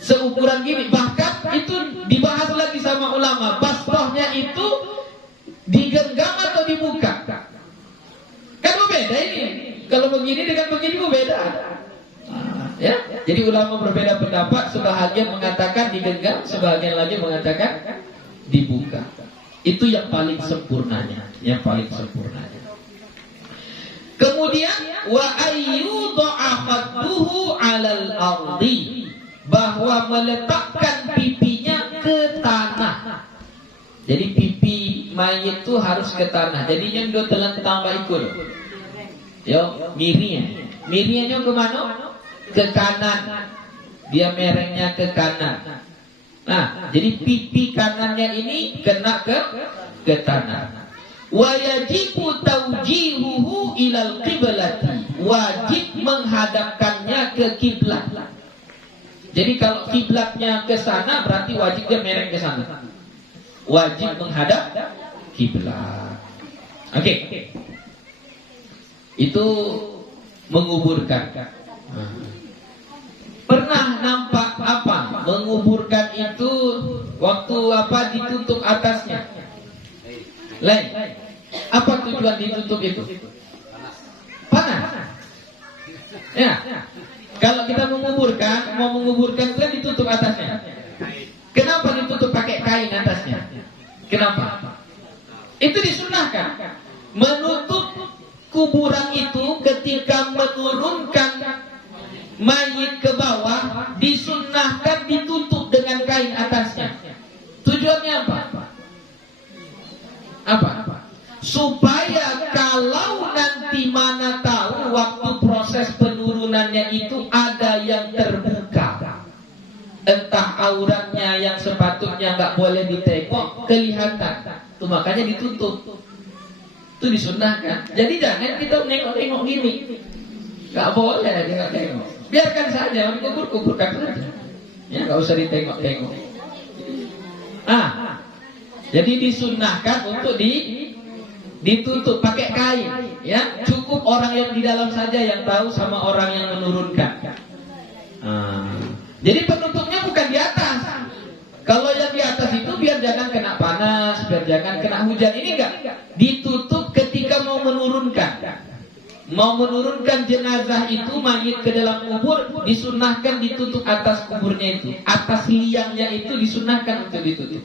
Seukuran gini, bahkan itu dibahas lagi sama ulama. Bastahnya itu digenggam atau dibuka? Kan berbeda ini. Kalau begini dengan begini berbeda. Ya, jadi ulama berbeda pendapat. Sebahagian mengatakan digenggam, sebahagian lagi mengatakan dibuka. Itu yang paling sempurnanya, yang paling sempurnanya. Kemudian wa ayyuda'a khadduhu 'alal ardi, bahwa meletakkan pipinya ke tanah. Jadi pipi mayit itu harus ke tanah. Jadinya do telentang baikul. Yo, mirinya ke mana? Ke kanan. Dia merengnya ke kanan. Nah, jadi pipi kanannya ini kena ke tanah. Wa yajibu tawjihuhu ilal qiblati, wajib menghadapkannya ke kiblat. Jadi kalau kiblatnya ke sana berarti wajib dia mereng ke sana. Wajib menghadap kiblat. Oke. Itu menguburkan. Pernah nampak apa? Menguburkan itu waktu apa ditutup atasnya? Lain. Apa tujuan ditutup itu? Panas. Ya. Kalau kita mau menguburkan itu kan ditutup atasnya. Kenapa ditutup pakai kain atasnya? Kenapa? Itu disunahkan. Menutup kuburan itu ketika menurunkan mayit ke bawah disunahkan ditutup dengan kain atasnya. Tujuannya apa? Supaya kalau nanti mana tahu waktu proses penurunannya itu ada yang terbuka, entah auratnya yang sepatutnya nggak boleh ditengok kelihatan, tuh makanya ditutup. Itu disunahkan. Jadi jangan kita nengok-nengok gini, nggak boleh kita tengok. Biarkan saja, kuburkan saja. Ya nggak usah ditengok-tengok. ditutup pakai kain, ya. Cukup orang yang di dalam saja yang tahu sama orang yang menurunkan. Jadi penutupnya bukan di atas. Kalau yang di atas itu biar jangan kena panas, biar jangan kena hujan. Ini enggak. Ditutup ketika mau menurunkan. Mau menurunkan jenazah itu, mayit ke dalam kubur, disunahkan ditutup atas kuburnya itu. Atas liangnya itu disunahkan untuk ditutup.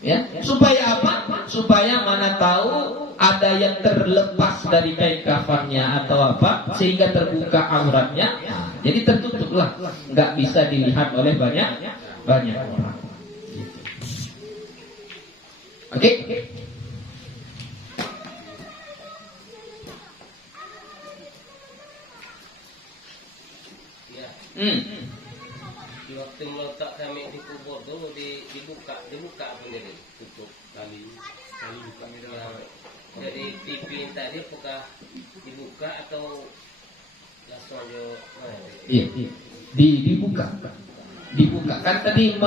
Ya, supaya apa? Supaya mana tahu ada yang terlepas dari kain kafannya atau apa, sehingga terbuka auratnya. Jadi tertutuplah, nggak bisa dilihat oleh banyak orang. Oke? Ya. Di waktu meletak kami di kubur tuh dibuka sendiri, tutup kali buka ya. Jadi TV tadi apakah dibuka atau langsung aja? Iya. Dibuka. Kan tadi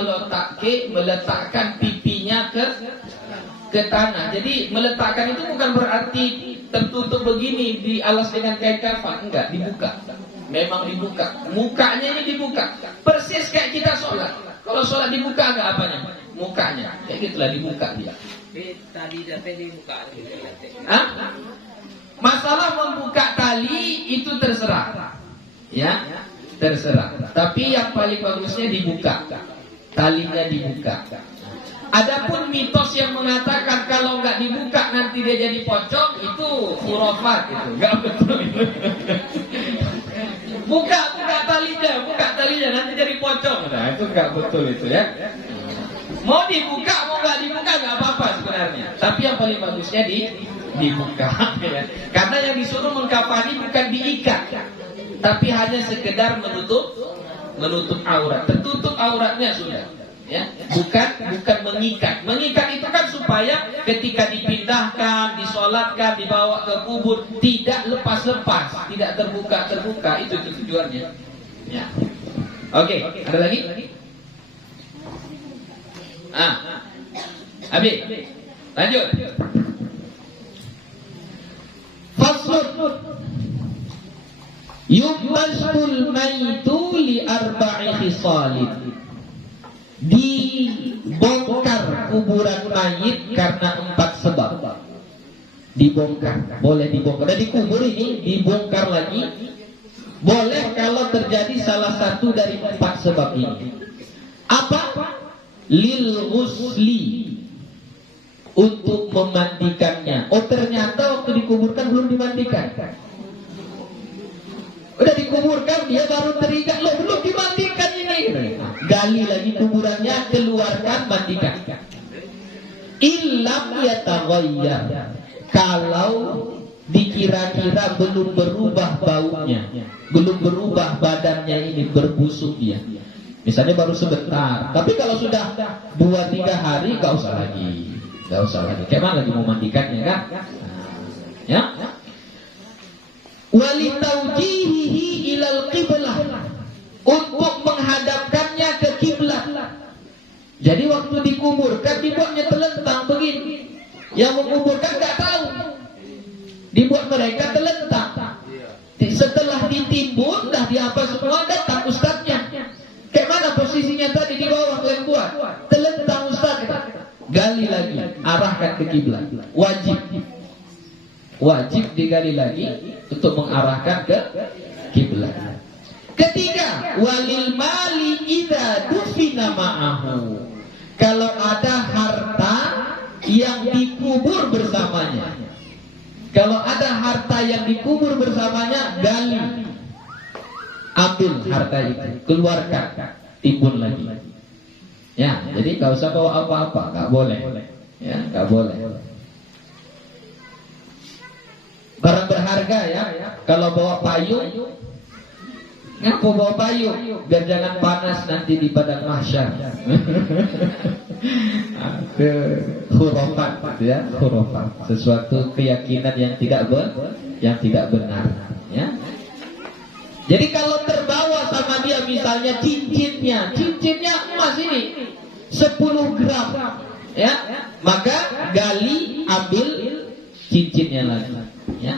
meletakkan pipinya ke tanah. Jadi meletakkan itu bukan berarti tertutup begini dialas dengan kain kafan, enggak, dibuka. Memang dibuka. Mukanya ini dibuka. Persis kayak kita sholat. Kalau sholat dibuka enggak apanya? Mukanya. Kayak gitulah dibuka dia. Tadi datanya dibuka. Hah? Masalah membuka tali itu terserah. Ya, terserah. Tapi yang paling bagusnya dibuka. Talinya dibuka. Adapun mitos yang mengatakan kalau nggak dibuka nanti dia jadi pocong, itu khurafat, itu nggak betul. Buka talinya nanti jadi pocong. Nah, itu nggak betul itu ya. Mau dibuka mau nggak dibuka nggak apa-apa sebenarnya. Tapi yang paling bagusnya dibuka. Ya. Karena yang disuruh mengkafani bukan diikat, tapi hanya sekedar menutup aurat. Tertutup auratnya sudah. Ya, bukan mengikat. Mengikat itu kan supaya ketika dipindahkan, disolatkan, dibawa ke kubur tidak lepas-lepas, tidak terbuka. Itu tujuannya. Ya. Oke, ada lagi? Habis. Lanjut. Faslun. Yubashul maitu li arba'i khisalin. Dibongkar kuburan mayit karena 4 sebab. Dibongkar, boleh dibongkar. Dan dikubur ini dibongkar lagi boleh kalau terjadi salah satu dari 4 sebab ini. Apa? Lil ghusli, untuk memandikannya. Oh, ternyata waktu dikuburkan belum dimandikan. Udah dikuburkan, dia baru teringat, loh belum dimandikan ini. Gali lagi kuburannya, keluarkan, mandikan. Illam yataghayyar, kalau dikira-kira belum berubah baunya, belum berubah badannya ini, berbusuk dia. Misalnya baru sebentar, tapi kalau sudah 2-3 hari, gak usah lagi. Kayak mana lagi mau mandikannya kan? Ya. Walitaujihihi ilal qiblah, untuk menghadapkannya ke kiblat. Jadi waktu dikuburkan dibuatnya telentang begini. Yang menguburkan nggak tahu, dibuat mereka telentang. Setelah ditimbun, dah diapa semua, datang ustadznya. Kayak mana posisinya tadi di bawah kalian buat? Telentang ustadz. Gali lagi, arahkan ke kiblat. Wajib digali lagi untuk mengarahkan ke kiblat. Ketiga, walil mali idza dufina ma'ahu, kalau ada harta yang dikubur bersamanya. Kalau ada harta yang dikubur bersamanya, gali, ambil harta itu, keluarkan, timbun lagi. Ya, jadi nggak usah bawa apa-apa, nggak boleh. Ya, nggak boleh. Barang berharga ya, kalau bawa payung, ngaku bawa payung, biar jangan panas nanti di padang mahsyar. Khurafat ya, khurafat, sesuatu keyakinan yang tidak benar. Ya. Jadi kalau terbawa sama dia misalnya cincinnya emas ini 10 gram, ya, maka gali, ambil cincinnya lagi. Ya.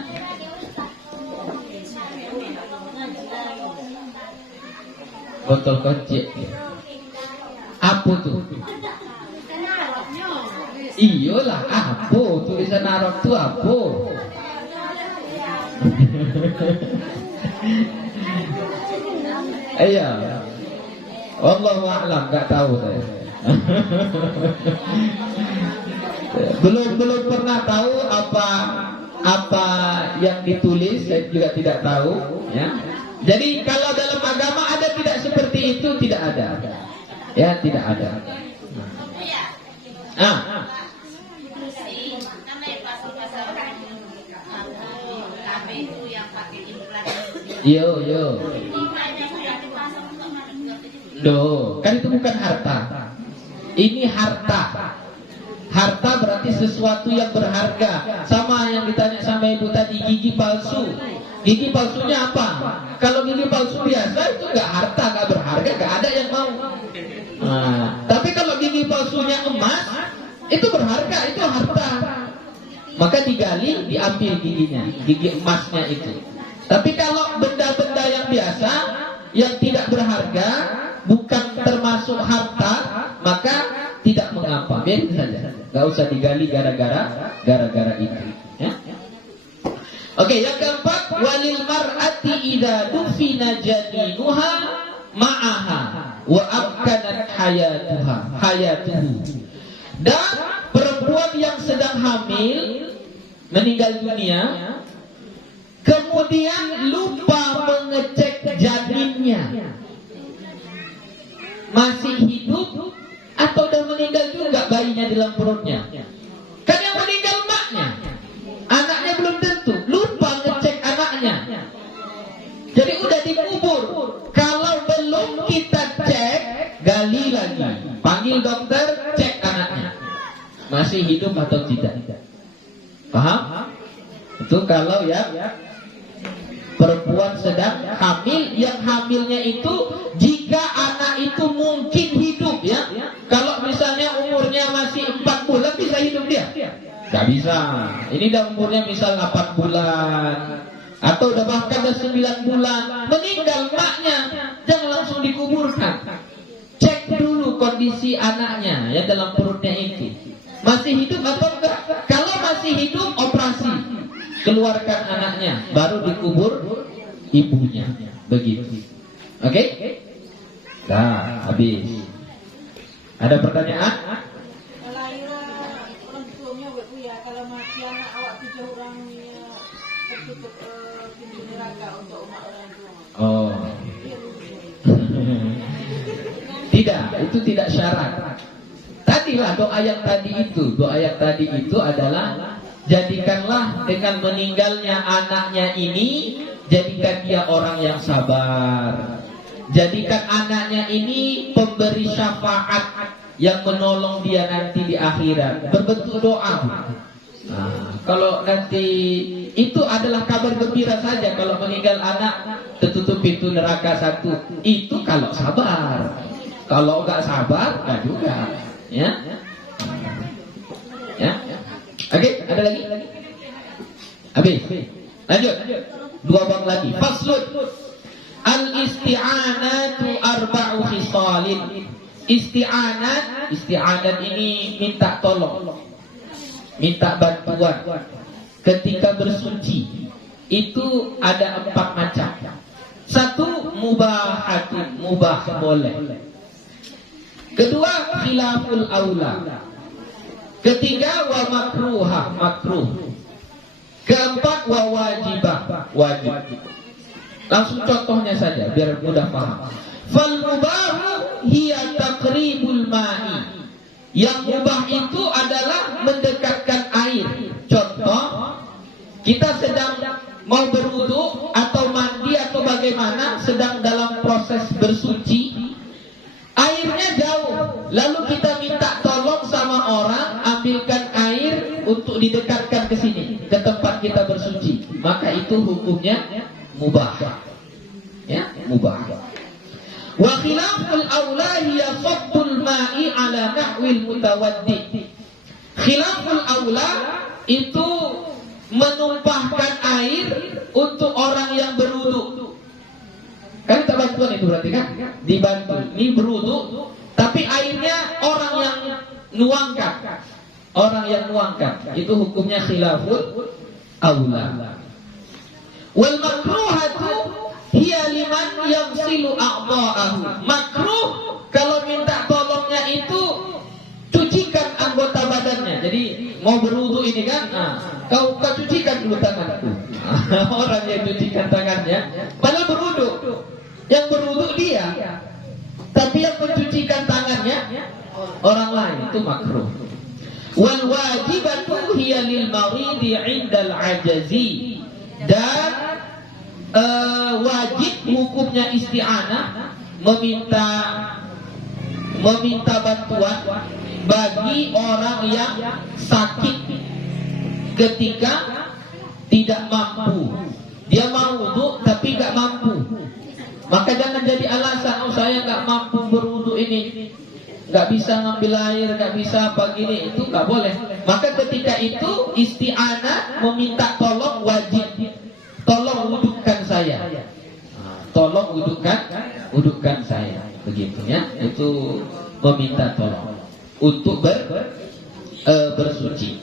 Botol kocek. Apa tuh? Iyalah, apa tulisan Arab tuh apa? Iya. Wallahu a'lam, enggak tahu saya. belum pernah tahu apa yang ditulis, saya juga tidak tahu, ya. Jadi kalau dalam agama ada tidak seperti itu, tidak ada. Ya, tidak ada. Yo. Loh, kan itu bukan harta. Ini harta. Harta berarti sesuatu yang berharga. Sama yang ditanya sama ibu tadi, gigi palsu. Gigi palsunya apa? Kalau gigi palsu biasa itu nggak harta, nggak berharga, nggak ada yang mau. Nah, tapi kalau gigi palsunya emas, itu berharga, itu harta. Maka digali, diambil giginya, gigi emasnya itu. Tapi kalau benda-benda yang biasa, yang tidak berharga, bukan termasuk harta, maka tidak mengapa, biarin saja, nggak usah digali gara-gara itu. Ya? Oke, yang keempat, walil mar'ati idza dufina janinuha ma'aha wa abkanat hayatuhu. Dan perempuan yang sedang hamil meninggal dunia, kemudian lupa mengecek janinnya, masih hidup atau udah meninggal juga bayinya di dalam perutnya. Kan yang meninggal maknya, anaknya belum tentu, lupa ngecek anaknya. Jadi udah dikubur. Kalau belum kita cek, gali lagi, panggil dokter, cek anaknya masih hidup atau tidak. Paham? Itu kalau ya perempuan sedang hamil, yang hamilnya itu jika anak itu mungkin hidup, ya. Kalau misalnya umurnya masih 4 bulan, bisa hidup dia? Gak bisa. Ini dah umurnya misal 4 bulan atau udah bahkan dah 9 bulan, meninggal maknya, jangan langsung dikuburkan. Cek dulu kondisi anaknya ya dalam perutnya itu, masih hidup atau enggak. Kalau masih hidup, operasi, keluarkan anaknya, baru dikubur ibunya. Begitu. Oke? Nah, habis. Ada pertanyaan? Orang tuanya bu ya, kalau mati anak awak 7 orangnya tertutup pintu neraka untuk umat orang tua. Oh. Tidak, itu tidak syarat. Tadilah doa yang tadi itu adalah jadikanlah dengan meninggalnya anaknya ini, jadikan dia orang yang sabar. Jadikan anaknya ini pemberi syafaat yang menolong dia nanti di akhirat, berbentuk doa. Nah, kalau nanti itu adalah kabar gembira saja, kalau meninggal anak tertutup pintu neraka 1, itu kalau sabar. Kalau enggak sabar, enggak juga. Ya. Ya. Oke, ada lagi? Habis. Lanjut. 2 bab lagi. Faslun. Al-isti'anatu arba'u khisalin. Isti'anat ini minta tolong, minta bantuan ketika bersuci. Itu ada 4 macam. 1, mubahatun, mubah, boleh. Kedua, khilaful aula. Ketiga, wa makruha, makruh. Keempat, wa wajibah, wajib. Langsung contohnya saja biar mudah paham. Fal mubahu hiya taqribul ma'i. Yang mubah itu adalah mendekatkan air. Contoh, kita sedang mau berwudu atau mandi atau bagaimana, sedang dalam proses bersuci, airnya jauh, lalu kita minta tolong sama orang ambilkan air untuk didekatkan ke sini, ke tempat kita bersuci, maka itu hukumnya mubah. Ya, mubah. Wa khilaful aula hiya sabbul ma'i ala nahwil mutawaddi. Khilaful aula itu menumpahkan air untuk orang yang berwudu. Kan kita bantuan itu berarti kan? Dibantu. Ini berwudu, tapi airnya orang yang nuangkan. Orang yang nuangkan. Itu hukumnya khilaful aula. Wal makruhatu hiya liman yaghsilu a'dha'ahu. Makruh kalau minta tolongnya itu cucikan anggota badannya. Jadi mau berwudu ini kan, kau cucikan dulu tanganku. Orang yang cucikan tangannya, padahal berwudu. Yang berwudu dia, tapi yang mencucikan tangannya orang lain, itu makruh. Wal wajibatu hiya lil maridi 'indal 'ajazi. Dan wajib hukumnya isti'anah, meminta bantuan bagi orang yang sakit ketika tidak mampu. Dia mau wudu tapi gak mampu. Maka jangan jadi alasan, saya gak mampu berwudu ini, gak bisa ngambil air, gak bisa apa gini. Itu gak boleh. Maka ketika itu isti'anah, meminta tolong, wajib. Tolong wudukkan saya. Tolong wudukkan saya. Begitu ya. Itu meminta tolong untuk bersuci.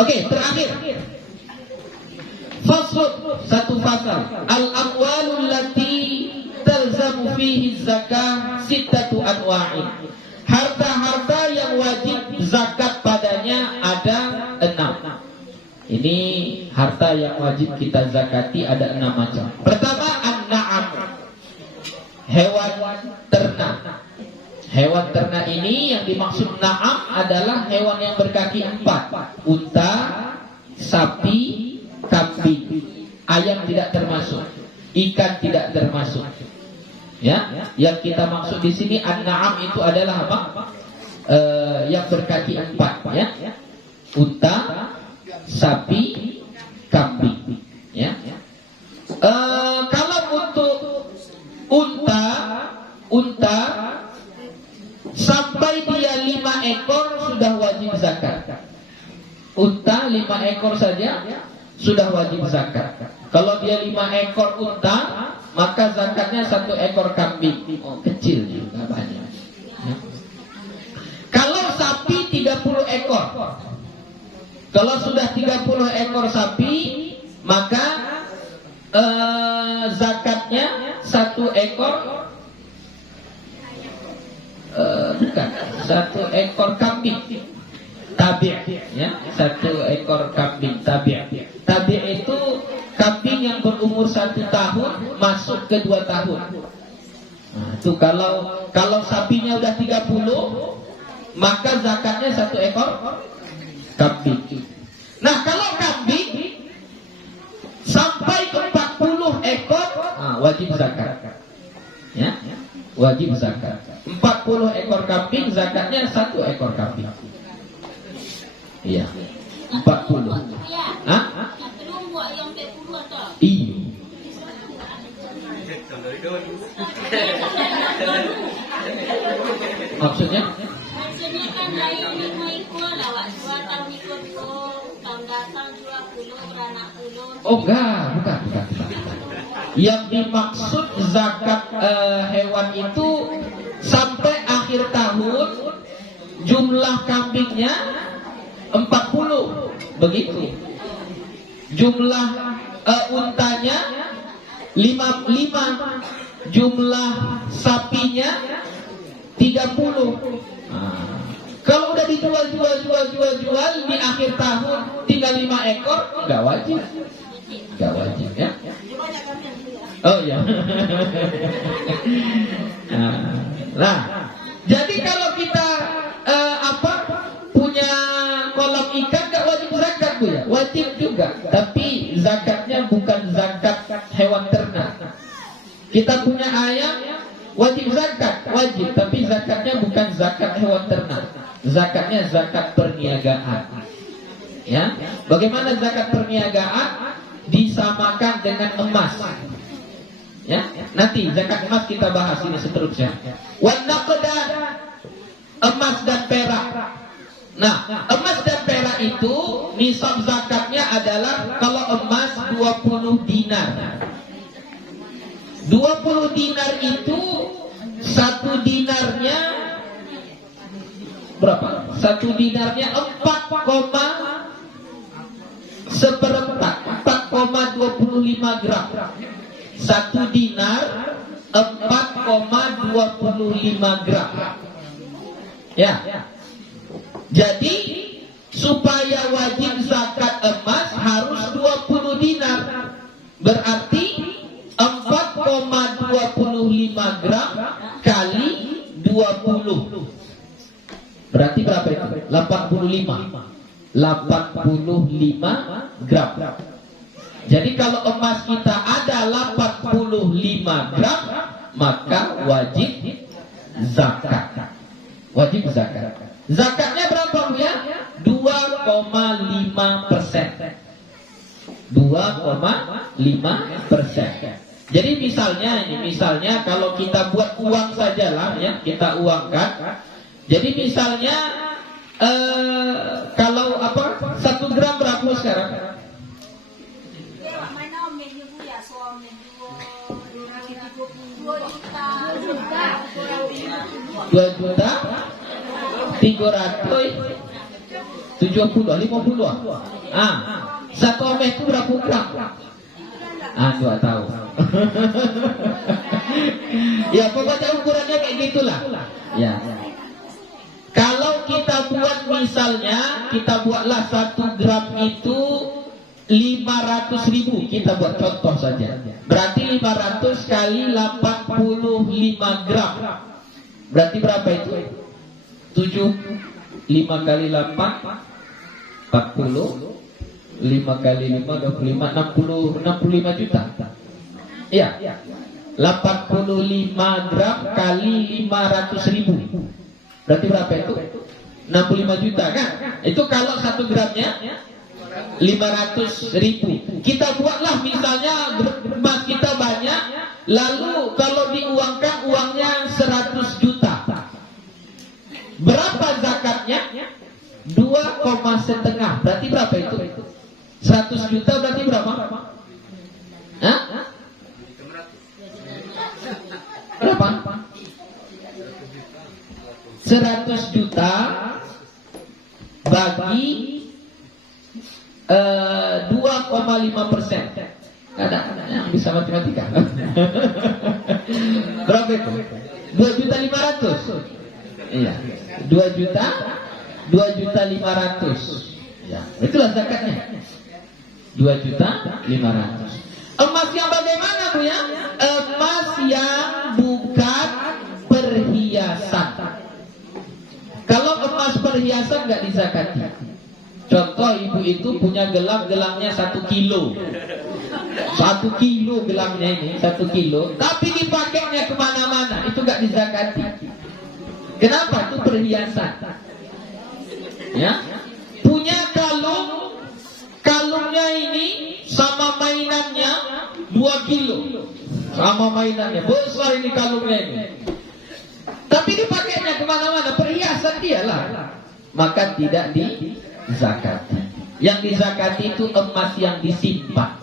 Oke, terakhir. Fasl, satu pasal. Al-amwalul lati talzamu fihi zakah sittatu anwa'in. Harta-harta yang wajib zakat padanya ada 6. Ini harta yang wajib kita zakati ada 6 macam. Pertama, an-na'am. Hewan ternak. Hewan ternak ini yang dimaksud na'am adalah hewan yang berkaki 4. Unta, sapi, kambing. Ayam tidak termasuk. Ikan tidak termasuk. Ya, yang kita maksud di sini an-na'am itu adalah apa? Yang berkaki 4, ya. Unta, sapi, kambing. Ya. Kalau untuk unta sampai dia 5 ekor sudah wajib zakat. Unta 5 ekor saja sudah wajib zakat. Kalau dia 5 ekor unta, maka zakatnya 1 ekor kambing. Kecil juga banyak. Ya. Kalau sapi 30 ekor. Kalau sudah 30 ekor sapi, maka zakatnya 1 ekor bukan 1 ekor kambing. Tabi', ya, 1 ekor kambing tabi'. Tabi' itu kambing yang berumur 1 tahun masuk ke 2 tahun. Nah, itu kalau sapinya udah 30, maka zakatnya 1 ekor kambing. Nah, kalau kambing sampai 40 ekor, wajib zakat. Ya, wajib zakat. 40 ekor kambing zakatnya 1 ekor kambing. Iya. 40. Hah? Iya. Maksudnya? Maksudnya kan lain 5 ekor lawak 2 tahun ikut tahun datang 20 beranak 10. Oh enggak, bukan. Yang dimaksud zakat hewan itu sampai akhir tahun jumlah kambingnya 40, begitu. Jumlah untanya 55, jumlah sapinya 30. Kalau udah dijual di akhir tahun tinggal 5 ekor, nggak wajib ya. Oh ya. Nah, jadi kalau kita punya kolam ikan nggak wajib zakat, Bu ya? Wajib juga, tapi zakatnya bukan zakat hewan ternak. Kita punya ayam, wajib zakat, wajib, tapi zakatnya bukan zakat hewan ternak. Zakatnya zakat perniagaan. Ya, bagaimana zakat perniagaan? Disamakan dengan emas. Ya, nanti zakat emas kita bahas ini seterusnya. Wan naqda, emas dan perak. Nah, emas dan perak itu nisab zakatnya adalah kalau emas 20 dinar. 20 dinar itu satu dinarnya berapa? Satu dinarnya 4,25 gram. Satu dinar 4,25 gram. Ya. Jadi supaya wajib zakat emas harus 20 dinar. Berarti 4,25 gram kali 20. Berarti berapa itu? 85 gram. Jadi kalau emas kita ada 85 gram, maka wajib zakat. Wajib zakat. Zakatnya berapa ya? 2,5%. 2,5%. Jadi misalnya kalau kita buat uang sajalah ya, kita uangkan. Jadi misalnya kalau 1 gram berapa sekarang? 2.370.050. Satu omes itu berapa gram? Nggak tahu. Ya pokoknya ukurannya kayak gitulah. Ya. Kalau kita buat misalnya, kita buatlah 1 gram itu 500.000. Kita buat contoh saja. Berarti 500 kali 85 gram. Berarti berapa itu? 5 kali 8 40. 5 kali 5 25 65 juta. Iya. 85 gram kali 500.000. Berarti berapa itu? 65 juta kan? Itu kalau 1 gramnya 500.000. Kita buatlah misalnya emas kita banyak, lalu kalau diuangkan uangnya 100 juta. Berapa zakatnya? 2,5. Berarti berapa itu? 100 juta berarti berapa? Berapa? 100 juta bagi 2,5%. Ada yang bisa matematika? Berapa itu? 2.500.000. Iya. 2.500.000. Ya, itulah zakatnya. 2.500.000. Emas yang bagaimana Bu ya? Emas yang bukan perhiasan. Kalau emas perhiasan nggak dizakati. Contoh ibu itu punya gelangnya 1 kilo. 1 kilo gelangnya ini 1 kilo, tapi dipakainya kemana-mana, itu nggak dizakati. Kenapa? Itu perhiasan. Ya, punya kalungnya ini sama mainannya 2 kilo, sama mainannya besar ini kalungnya ini. Tapi dipakainya kemana-mana, perhiasan dialah, maka tidak dizakati. Yang dizakati itu emas yang disimpan.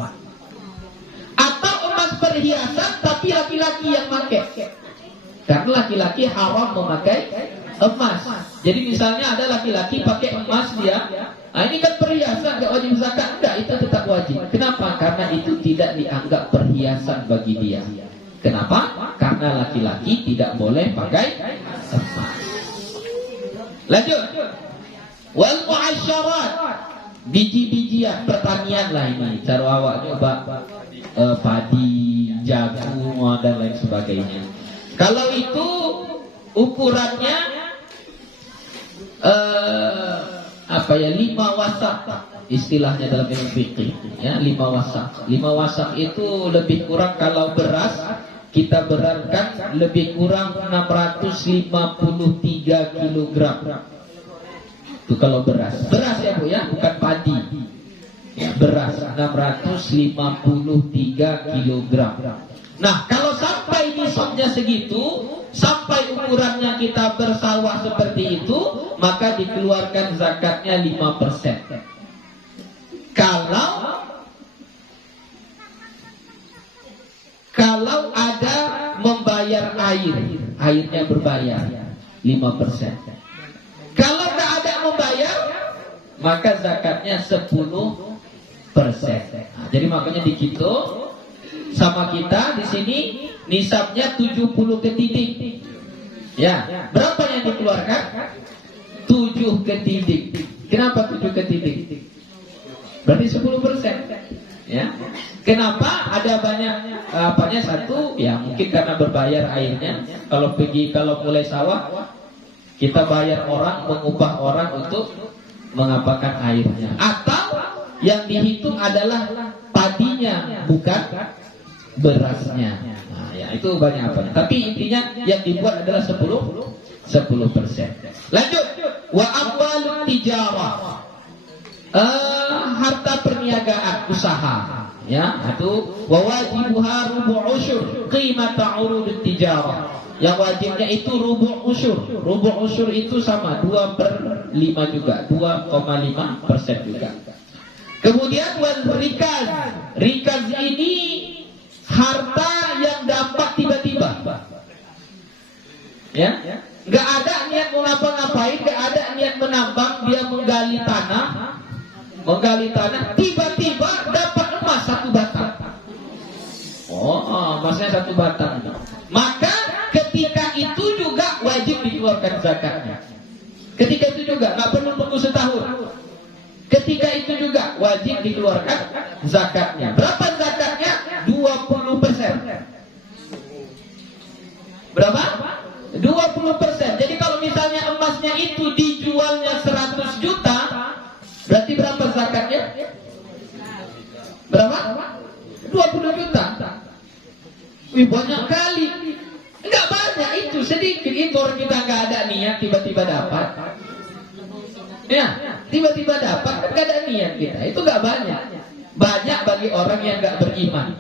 Atau emas perhiasan tapi laki-laki yang pakai. Karena laki-laki haram memakai emas. Jadi misalnya ada laki-laki pakai emas dia, ini kan perhiasan, gak wajib zakat. Enggak, itu tetap wajib. Kenapa? Karena itu tidak dianggap perhiasan bagi dia. Kenapa? Karena laki-laki tidak boleh pakai emas. Lanjut. Wal mu'asyarat, biji-bijian pertanian lah ini. Cara awak coba padi, jagung dan lain sebagainya. Kalau itu ukurannya 5 wasak istilahnya dalam ilmu fikih ya, 5 wasak. 5 wasak itu lebih kurang kalau beras kita beratkan lebih kurang 653 kg. Itu kalau beras ya Bu ya, bukan padi ya, beras 653 kg. Nah kalau sampai nisabnya segitu, sampai ukurannya kita bersawah seperti itu, maka dikeluarkan zakatnya 5%. Kalau ada membayar airnya berbayar 5%. Kalau nggak ada membayar, maka zakatnya 10%. Nah, jadi makanya dihitung sama kita di sini nisabnya 70 ketidik. Ya, berapa yang dikeluarkan? 7 ketidik. Kenapa 7 ketidik? Berarti 10%. Ya. Kenapa ada banyak apanya satu? Ya mungkin karena berbayar airnya. Kalau mulai sawah, kita bayar orang, mengupah orang untuk mengapakan airnya. Atau yang dihitung adalah padinya, bukan berasnya. Nah, ya itu banyak apa. Tapi intinya yang dibuat adalah 10%. Lanjut. Wa amwalut tijarah. Harta perniagaan usaha, ya, itu wajibuha rubu' usyur qimata urudut tijarah. Yang wajibnya itu rubu' usyur. Rubu' usyur itu sama 2/5 juga, 2,5% juga. Kemudian wal rikaz. Rikaz ini harta yang dapat tiba-tiba. Ya, nggak ada niat mau ngapa-ngapain, nggak ada niat menambang, dia menggali tanah, tiba-tiba dapat emas 1 batang. Emasnya 1 batang. Maka ketika itu juga wajib dikeluarkan zakatnya. Ketika itu juga nggak perlu tunggu setahun. Ketika itu juga wajib dikeluarkan zakatnya. Berapa zakatnya? 20%. Berapa? 20%. Jadi kalau misalnya emasnya itu dijualnya 100 juta, berarti berapa zakatnya? Berapa? 20 juta. Wih, banyak kali. Enggak banyak itu, sedikit. Itu orang kita enggak ada niat tiba-tiba dapat. Ya, tiba-tiba dapat kan enggak ada niat kita. Itu enggak banyak. Banyak bagi orang yang enggak beriman.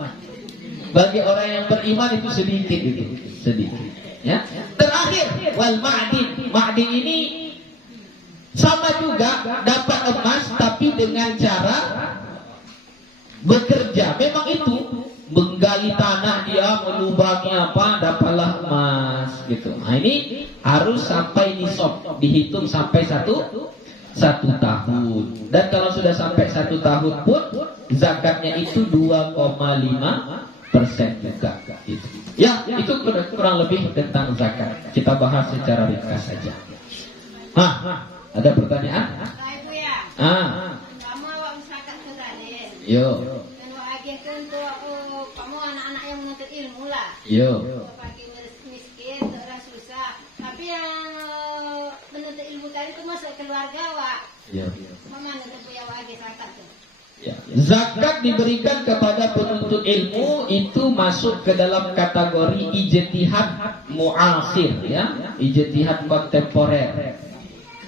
Bagi orang yang beriman itu sedikit itu, sedikit. Ya. Terakhir, wal ma'din. Ma'din ini sama juga dapat emas tapi dengan cara bekerja. Memang itu menggali tanah, dia melubangi apa, dapatlah emas gitu. Nah ini harus sampai nisab, dihitung sampai satu tahun. Dan kalau sudah sampai 1 tahun pun zakatnya itu 2,5% juga. Gitu. Ya, itu kurang lebih tentang zakat. Kita bahas secara ringkas saja. Ada pertanyaan? Ibu ya. Kamu awak masyarakat ke tadi. Yo. Dan awak agihkan tu kamu anak-anak yang menuntut ilmu lah. Yo. Bagi miskin, orang susah. Tapi yang menuntut ilmu tadi itu masuk keluarga awak. Yo. Mana tu yang awak agih zakat tu? Ya. Zakat diberikan kepada penuntut ilmu itu masuk ke dalam kategori ijtihad mu'asir, ya, ijtihad kontemporer.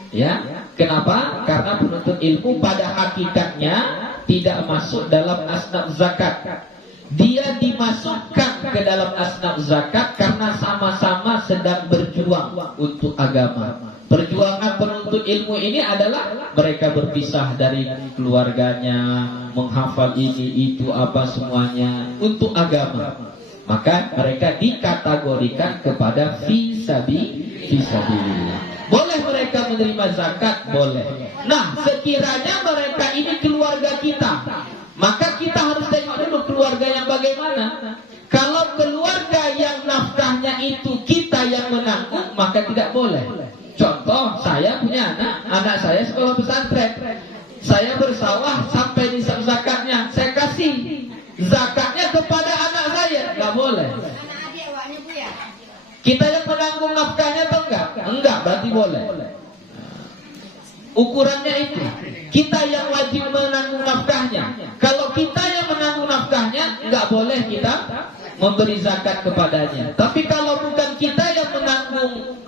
Ya, kenapa? Karena penuntut ilmu pada hakikatnya tidak masuk dalam asnaf zakat. Dia dimasukkan ke dalam asnaf zakat karena sama-sama sedang berjuang untuk agama. Perjuangan penuntut ilmu ini adalah mereka berpisah dari keluarganya, menghafal ini itu apa semuanya untuk agama. Maka mereka dikategorikan kepada fisabilillah. Boleh mereka menerima zakat? Boleh. Nah, sekiranya mereka ini keluarga kita, maka kita harus tengok dulu keluarga yang bagaimana. Kalau keluarga yang nafkahnya itu kita yang menanggung, maka tidak boleh. Contoh, saya punya anak saya sekolah pesantren. Saya bersawah sampai nisab zakatnya, saya kasih zakatnya kepada anak saya, nggak boleh. Anak-adik awaknya Bu ya. Kita yang menanggung nafkahnya atau enggak? Enggak, berarti boleh. Ukurannya itu, kita yang wajib menanggung nafkahnya. Kalau kita yang menanggung nafkahnya, enggak boleh kita memberi zakat kepadanya. Tapi kalau bukan kita yang menanggung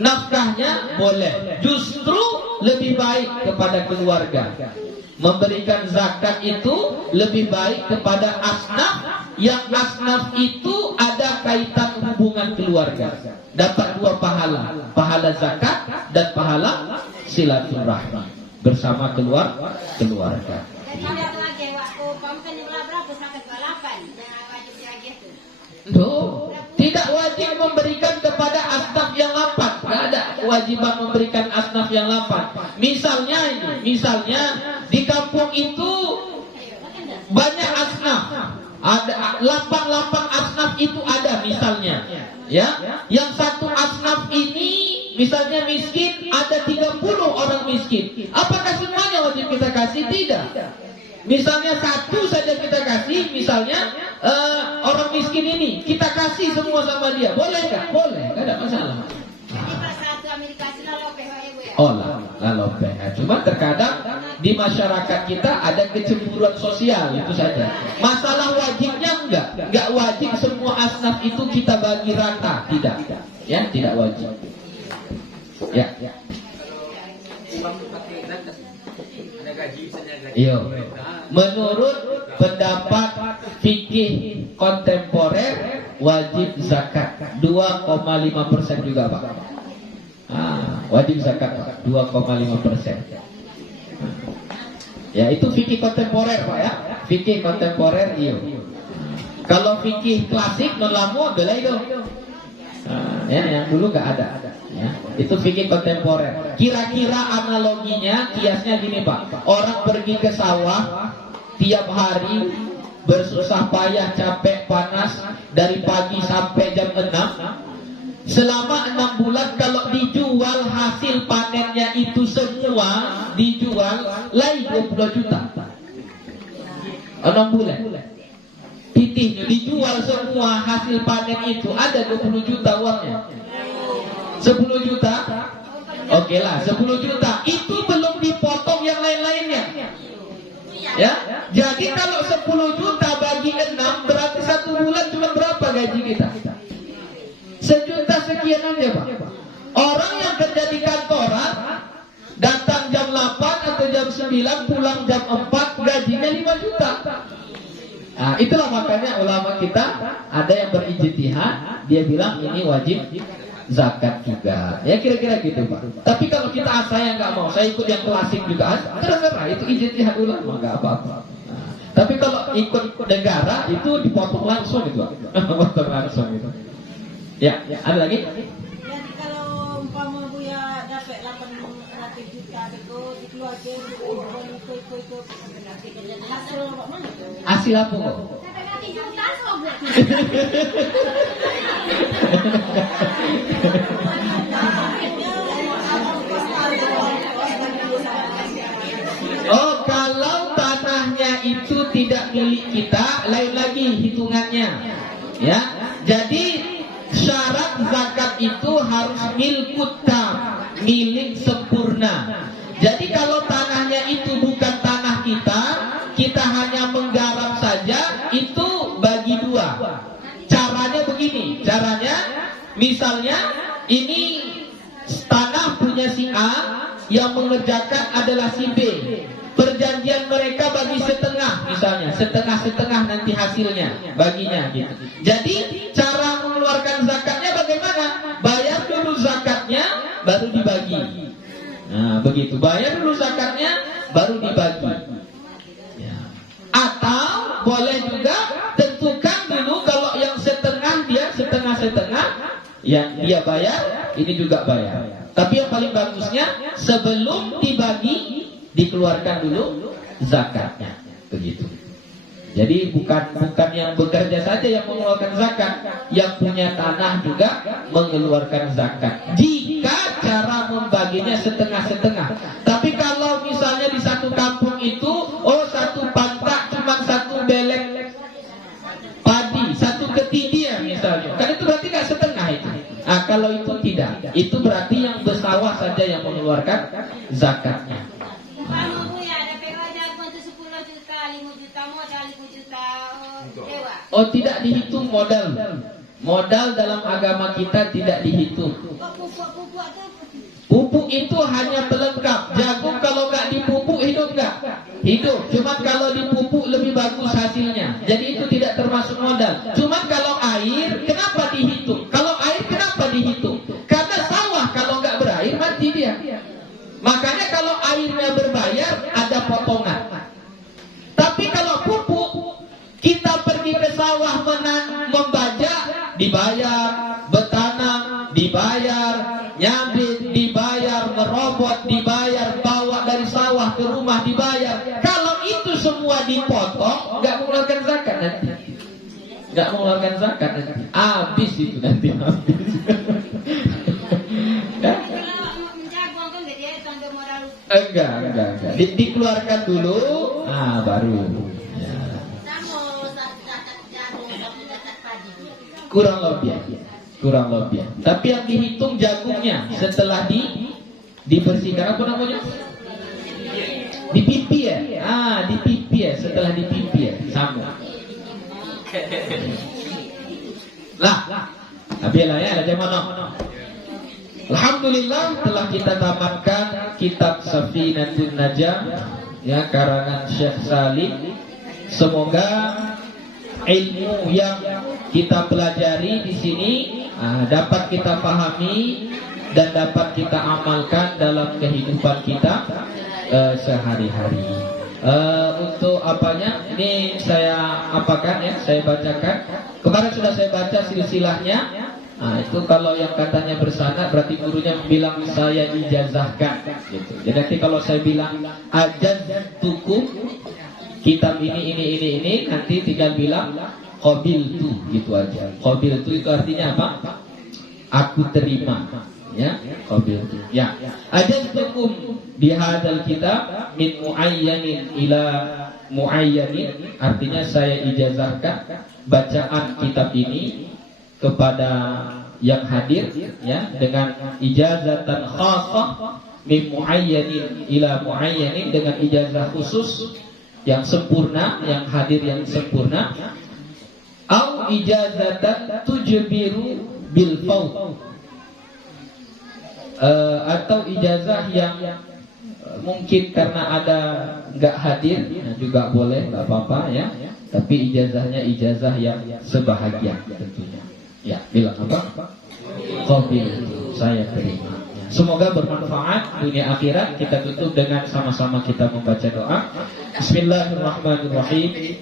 nafkahnya, boleh. Justru lebih baik kepada keluarga. Memberikan zakat itu lebih baik kepada asnaf, yang asnaf itu ada kaitan hubungan keluarga. Dapat 2 pahala. Pahala zakat dan pahala silaturahmi bersama keluarga. Dan ada lagi waktu kamu kan jumlah berapa sampai 28 yang wajib lagi itu. Loh, tidak wajib memberikan kepada asnaf yang 8. Tidak ada kewajiban memberikan asnaf yang 8. Misalnya di kampung itu banyak asnaf. Ada 8 asnaf itu ada misalnya. Ya, yang satu asnaf ini misalnya miskin, ada 30 orang miskin. Apakah semuanya wajib kita kasih? Tidak. Misalnya satu saja kita kasih, misalnya orang miskin ini kita kasih semua sama dia, boleh nggak? Boleh, nggak ada masalah. Jadi pas satu Amerika sih lalu PH ya Bu ya. Oh lalu cuma terkadang di masyarakat kita ada kecemburuan sosial, itu saja. Masalah wajibnya nggak wajib semua asnaf itu kita bagi rata, tidak, ya tidak wajib. Ya. Iya. Menurut pendapat fikih kontemporer wajib zakat 2,5% juga Pak. Wajib zakat 2,5%. Ya itu fikih kontemporer Pak ya. Fikih kontemporer iya. Kalau fikih klasik non lamo bela itu. Ya yang dulu nggak ada. Ya, itu fikih kontemporer. Kira-kira analoginya, kiasnya gini Pak. Orang pergi ke sawah tiap hari bersusah payah, capek, panas dari pagi sampai jam 6. Selama 6 bulan kalau dijual hasil panennya itu semua dijual lain 20 juta. 6 bulan. Titihnya dijual semua hasil panen itu ada 20 juta uangnya. 10 juta, oke lah, 10 juta itu belum dipotong yang lain-lainnya. Ya, jadi kalau 10 juta bagi 6 berarti 1 bulan cuma berapa gaji kita? 1 juta sekian aja Pak. Orang yang kerja di kantoran datang jam 8 atau jam 9 pulang jam 4 gajinya 5 juta. Nah, itulah makanya ulama kita ada yang berijtihad, dia bilang ini wajib zakat juga. Ya kira-kira gitu Pak. Tapi kalau kita saya nggak mau, saya ikut yang klasik juga, terserah, itu ijtihad ulama, nggak apa-apa. Tapi kalau ikut negara itu dipotong langsung itu, potong langsung itu. Ya, ada lagi? Jadi kalau umpama Buya dapat 800 juta itu dikeluarkan ikut hasil mana tuh? Hasil apa kok? Oh, kalau tanahnya itu tidak milik kita, lain lagi hitungannya. Ya, jadi syarat zakat itu harus milkut tam, milik sempurna. Jadi kalau tanahnya itu bukan tanah kita, kita hanya menggarap saja, itu bagi 2. Caranya begini, misalnya ini tanah punya si A, yang mengerjakan adalah si B. Perjanjian mereka bagi setengah, misalnya setengah-setengah nanti hasilnya baginya gitu. Jadi cara mengeluarkan zakatnya bagaimana? Bayar dulu zakatnya baru dibagi. Nah begitu, bayar dulu zakatnya baru dibagi. Ya. Atau boleh juga tentukan dulu kalau yang setengah dia setengah-setengah, yang dia bayar ini juga bayar. Tapi yang paling bagusnya sebelum dibagi dikeluarkan dulu zakatnya, begitu. Jadi bukan yang bekerja saja yang mengeluarkan zakat, yang punya tanah juga mengeluarkan zakat. Jika cara membaginya setengah-setengah. Tapi kalau misalnya di satu kampung itu, satu pantak cuma satu belek padi, satu ketidia misalnya, kan itu berarti nggak setengah itu. Nah kalau itu tidak, itu berarti yang bersawah saja yang mengeluarkan zakatnya. Umpama Bu ya ada PH jago itu 10 juta, 5 juta modal 5 juta dewa. Oh tidak dihitung modal. Modal dalam agama kita tidak dihitung. Kok pupuk tuh? Pupuk itu hanya pelengkap. Jagung kalau nggak dipupuk hidup nggak? Hidup. Cuman kalau dipupuk lebih bagus hasilnya. Jadi itu tidak termasuk modal. Cuman kalau air, kenapa dihitung? Kalau air kenapa dihitung? Karena sawah kalau nggak berair mati dia. Makanya kalau airnya berbayar ada potongan. Tapi kalau pupuk, kita pergi ke sawah membajak, dibayar, bertanam, dibayar, nyabit, dibayar, merobot, dibayar, bawa dari sawah ke rumah, dibayar. Kalau itu semua dipotong, nggak mengeluarkan zakat nanti. Nggak mengeluarkan zakat nanti. Habis itu nanti, habis. Ya? Enggak. Dikeluarkan dulu, baru. Ya. Kurang lebih. Tapi yang dihitung jagungnya setelah dibersihkan, apa namanya? Dipipi ya. Dipipi ya. Setelah dipipi ya, sama. Lah. Tapi lah ya, ada mana? Alhamdulillah telah kita tamatkan kitab Safinatun Najah ya, karangan Syekh Salim. Semoga ilmu yang kita pelajari di sini dapat kita pahami dan dapat kita amalkan dalam kehidupan kita sehari-hari. Untuk apanya? Ini saya apakan ya? Saya bacakan. Kemarin sudah saya baca silsilahnya. Itu kalau yang katanya bersanad berarti gurunya bilang saya ijazahkan gitu. Jadi kalau saya bilang ajaztukum kitab ini nanti tinggal bilang qabiltu gitu aja. Qabiltu itu artinya apa? Aku terima ya, qabiltu. Ya. Ajaztukum bihadzal kitab min muayyanin ila muayyanin, artinya saya ijazahkan bacaan kitab ini kepada yang hadir ya, dengan ijazatan khassah min muayyanin ila muayyanin, dengan ijazah khusus yang sempurna, yang hadir yang sempurna, au ijazatan tujbiru bil faut, atau ijazah yang mungkin karena ada nggak hadir juga boleh, nggak apa-apa ya, tapi ijazahnya ijazah yang sebahagia tentunya. Ya, bilang apa? Qabil, saya terima. Semoga bermanfaat dunia akhirat. Kita tutup dengan sama-sama kita membaca doa. Bismillahirrahmanirrahim.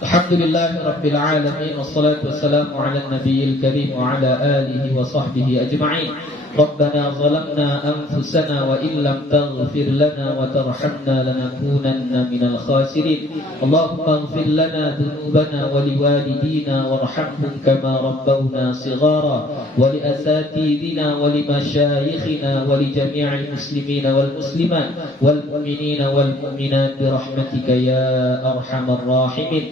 Alhamdulillahirabbil alamin, wassalatu wassalamu ala nabiyil karim wa ala alihi wa sahbihi ajma'in. ربنا ظلمنا أنفسنا وإن لم تغفر لنا وترحمنا لنكونن من الخاسرين اللهم اغفر لنا ذنوبنا ولوالدينا وارحمهم كما ربونا صغارا ولأساتذتنا ولمشايخنا ولجميع المسلمين والمسلمات والمؤمنين والمؤمنات برحمتك يا أرحم الراحمين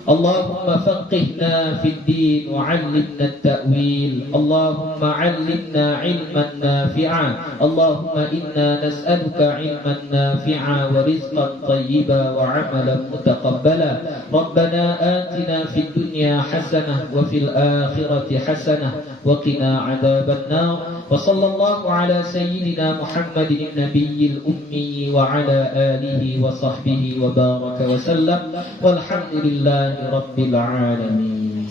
اللهم فقهنا في الدين وعلمنا التأويل اللهم علمنا علما نافعا اللهم إنا نسألك علما نافعا ورزقا طيبا وعملا متقبلا ربنا آتنا في الدنيا حسنة وفي الآخرة حسنة وقنا عذاب النار وصلى الله على سيدنا محمد النبي الأمي وعلى آله وصحبه وبارك وسلم والحمد لله رب العالمين.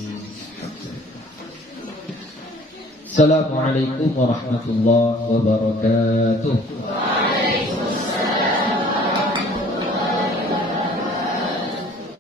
السلام عليكم ورحمة الله وبركاته.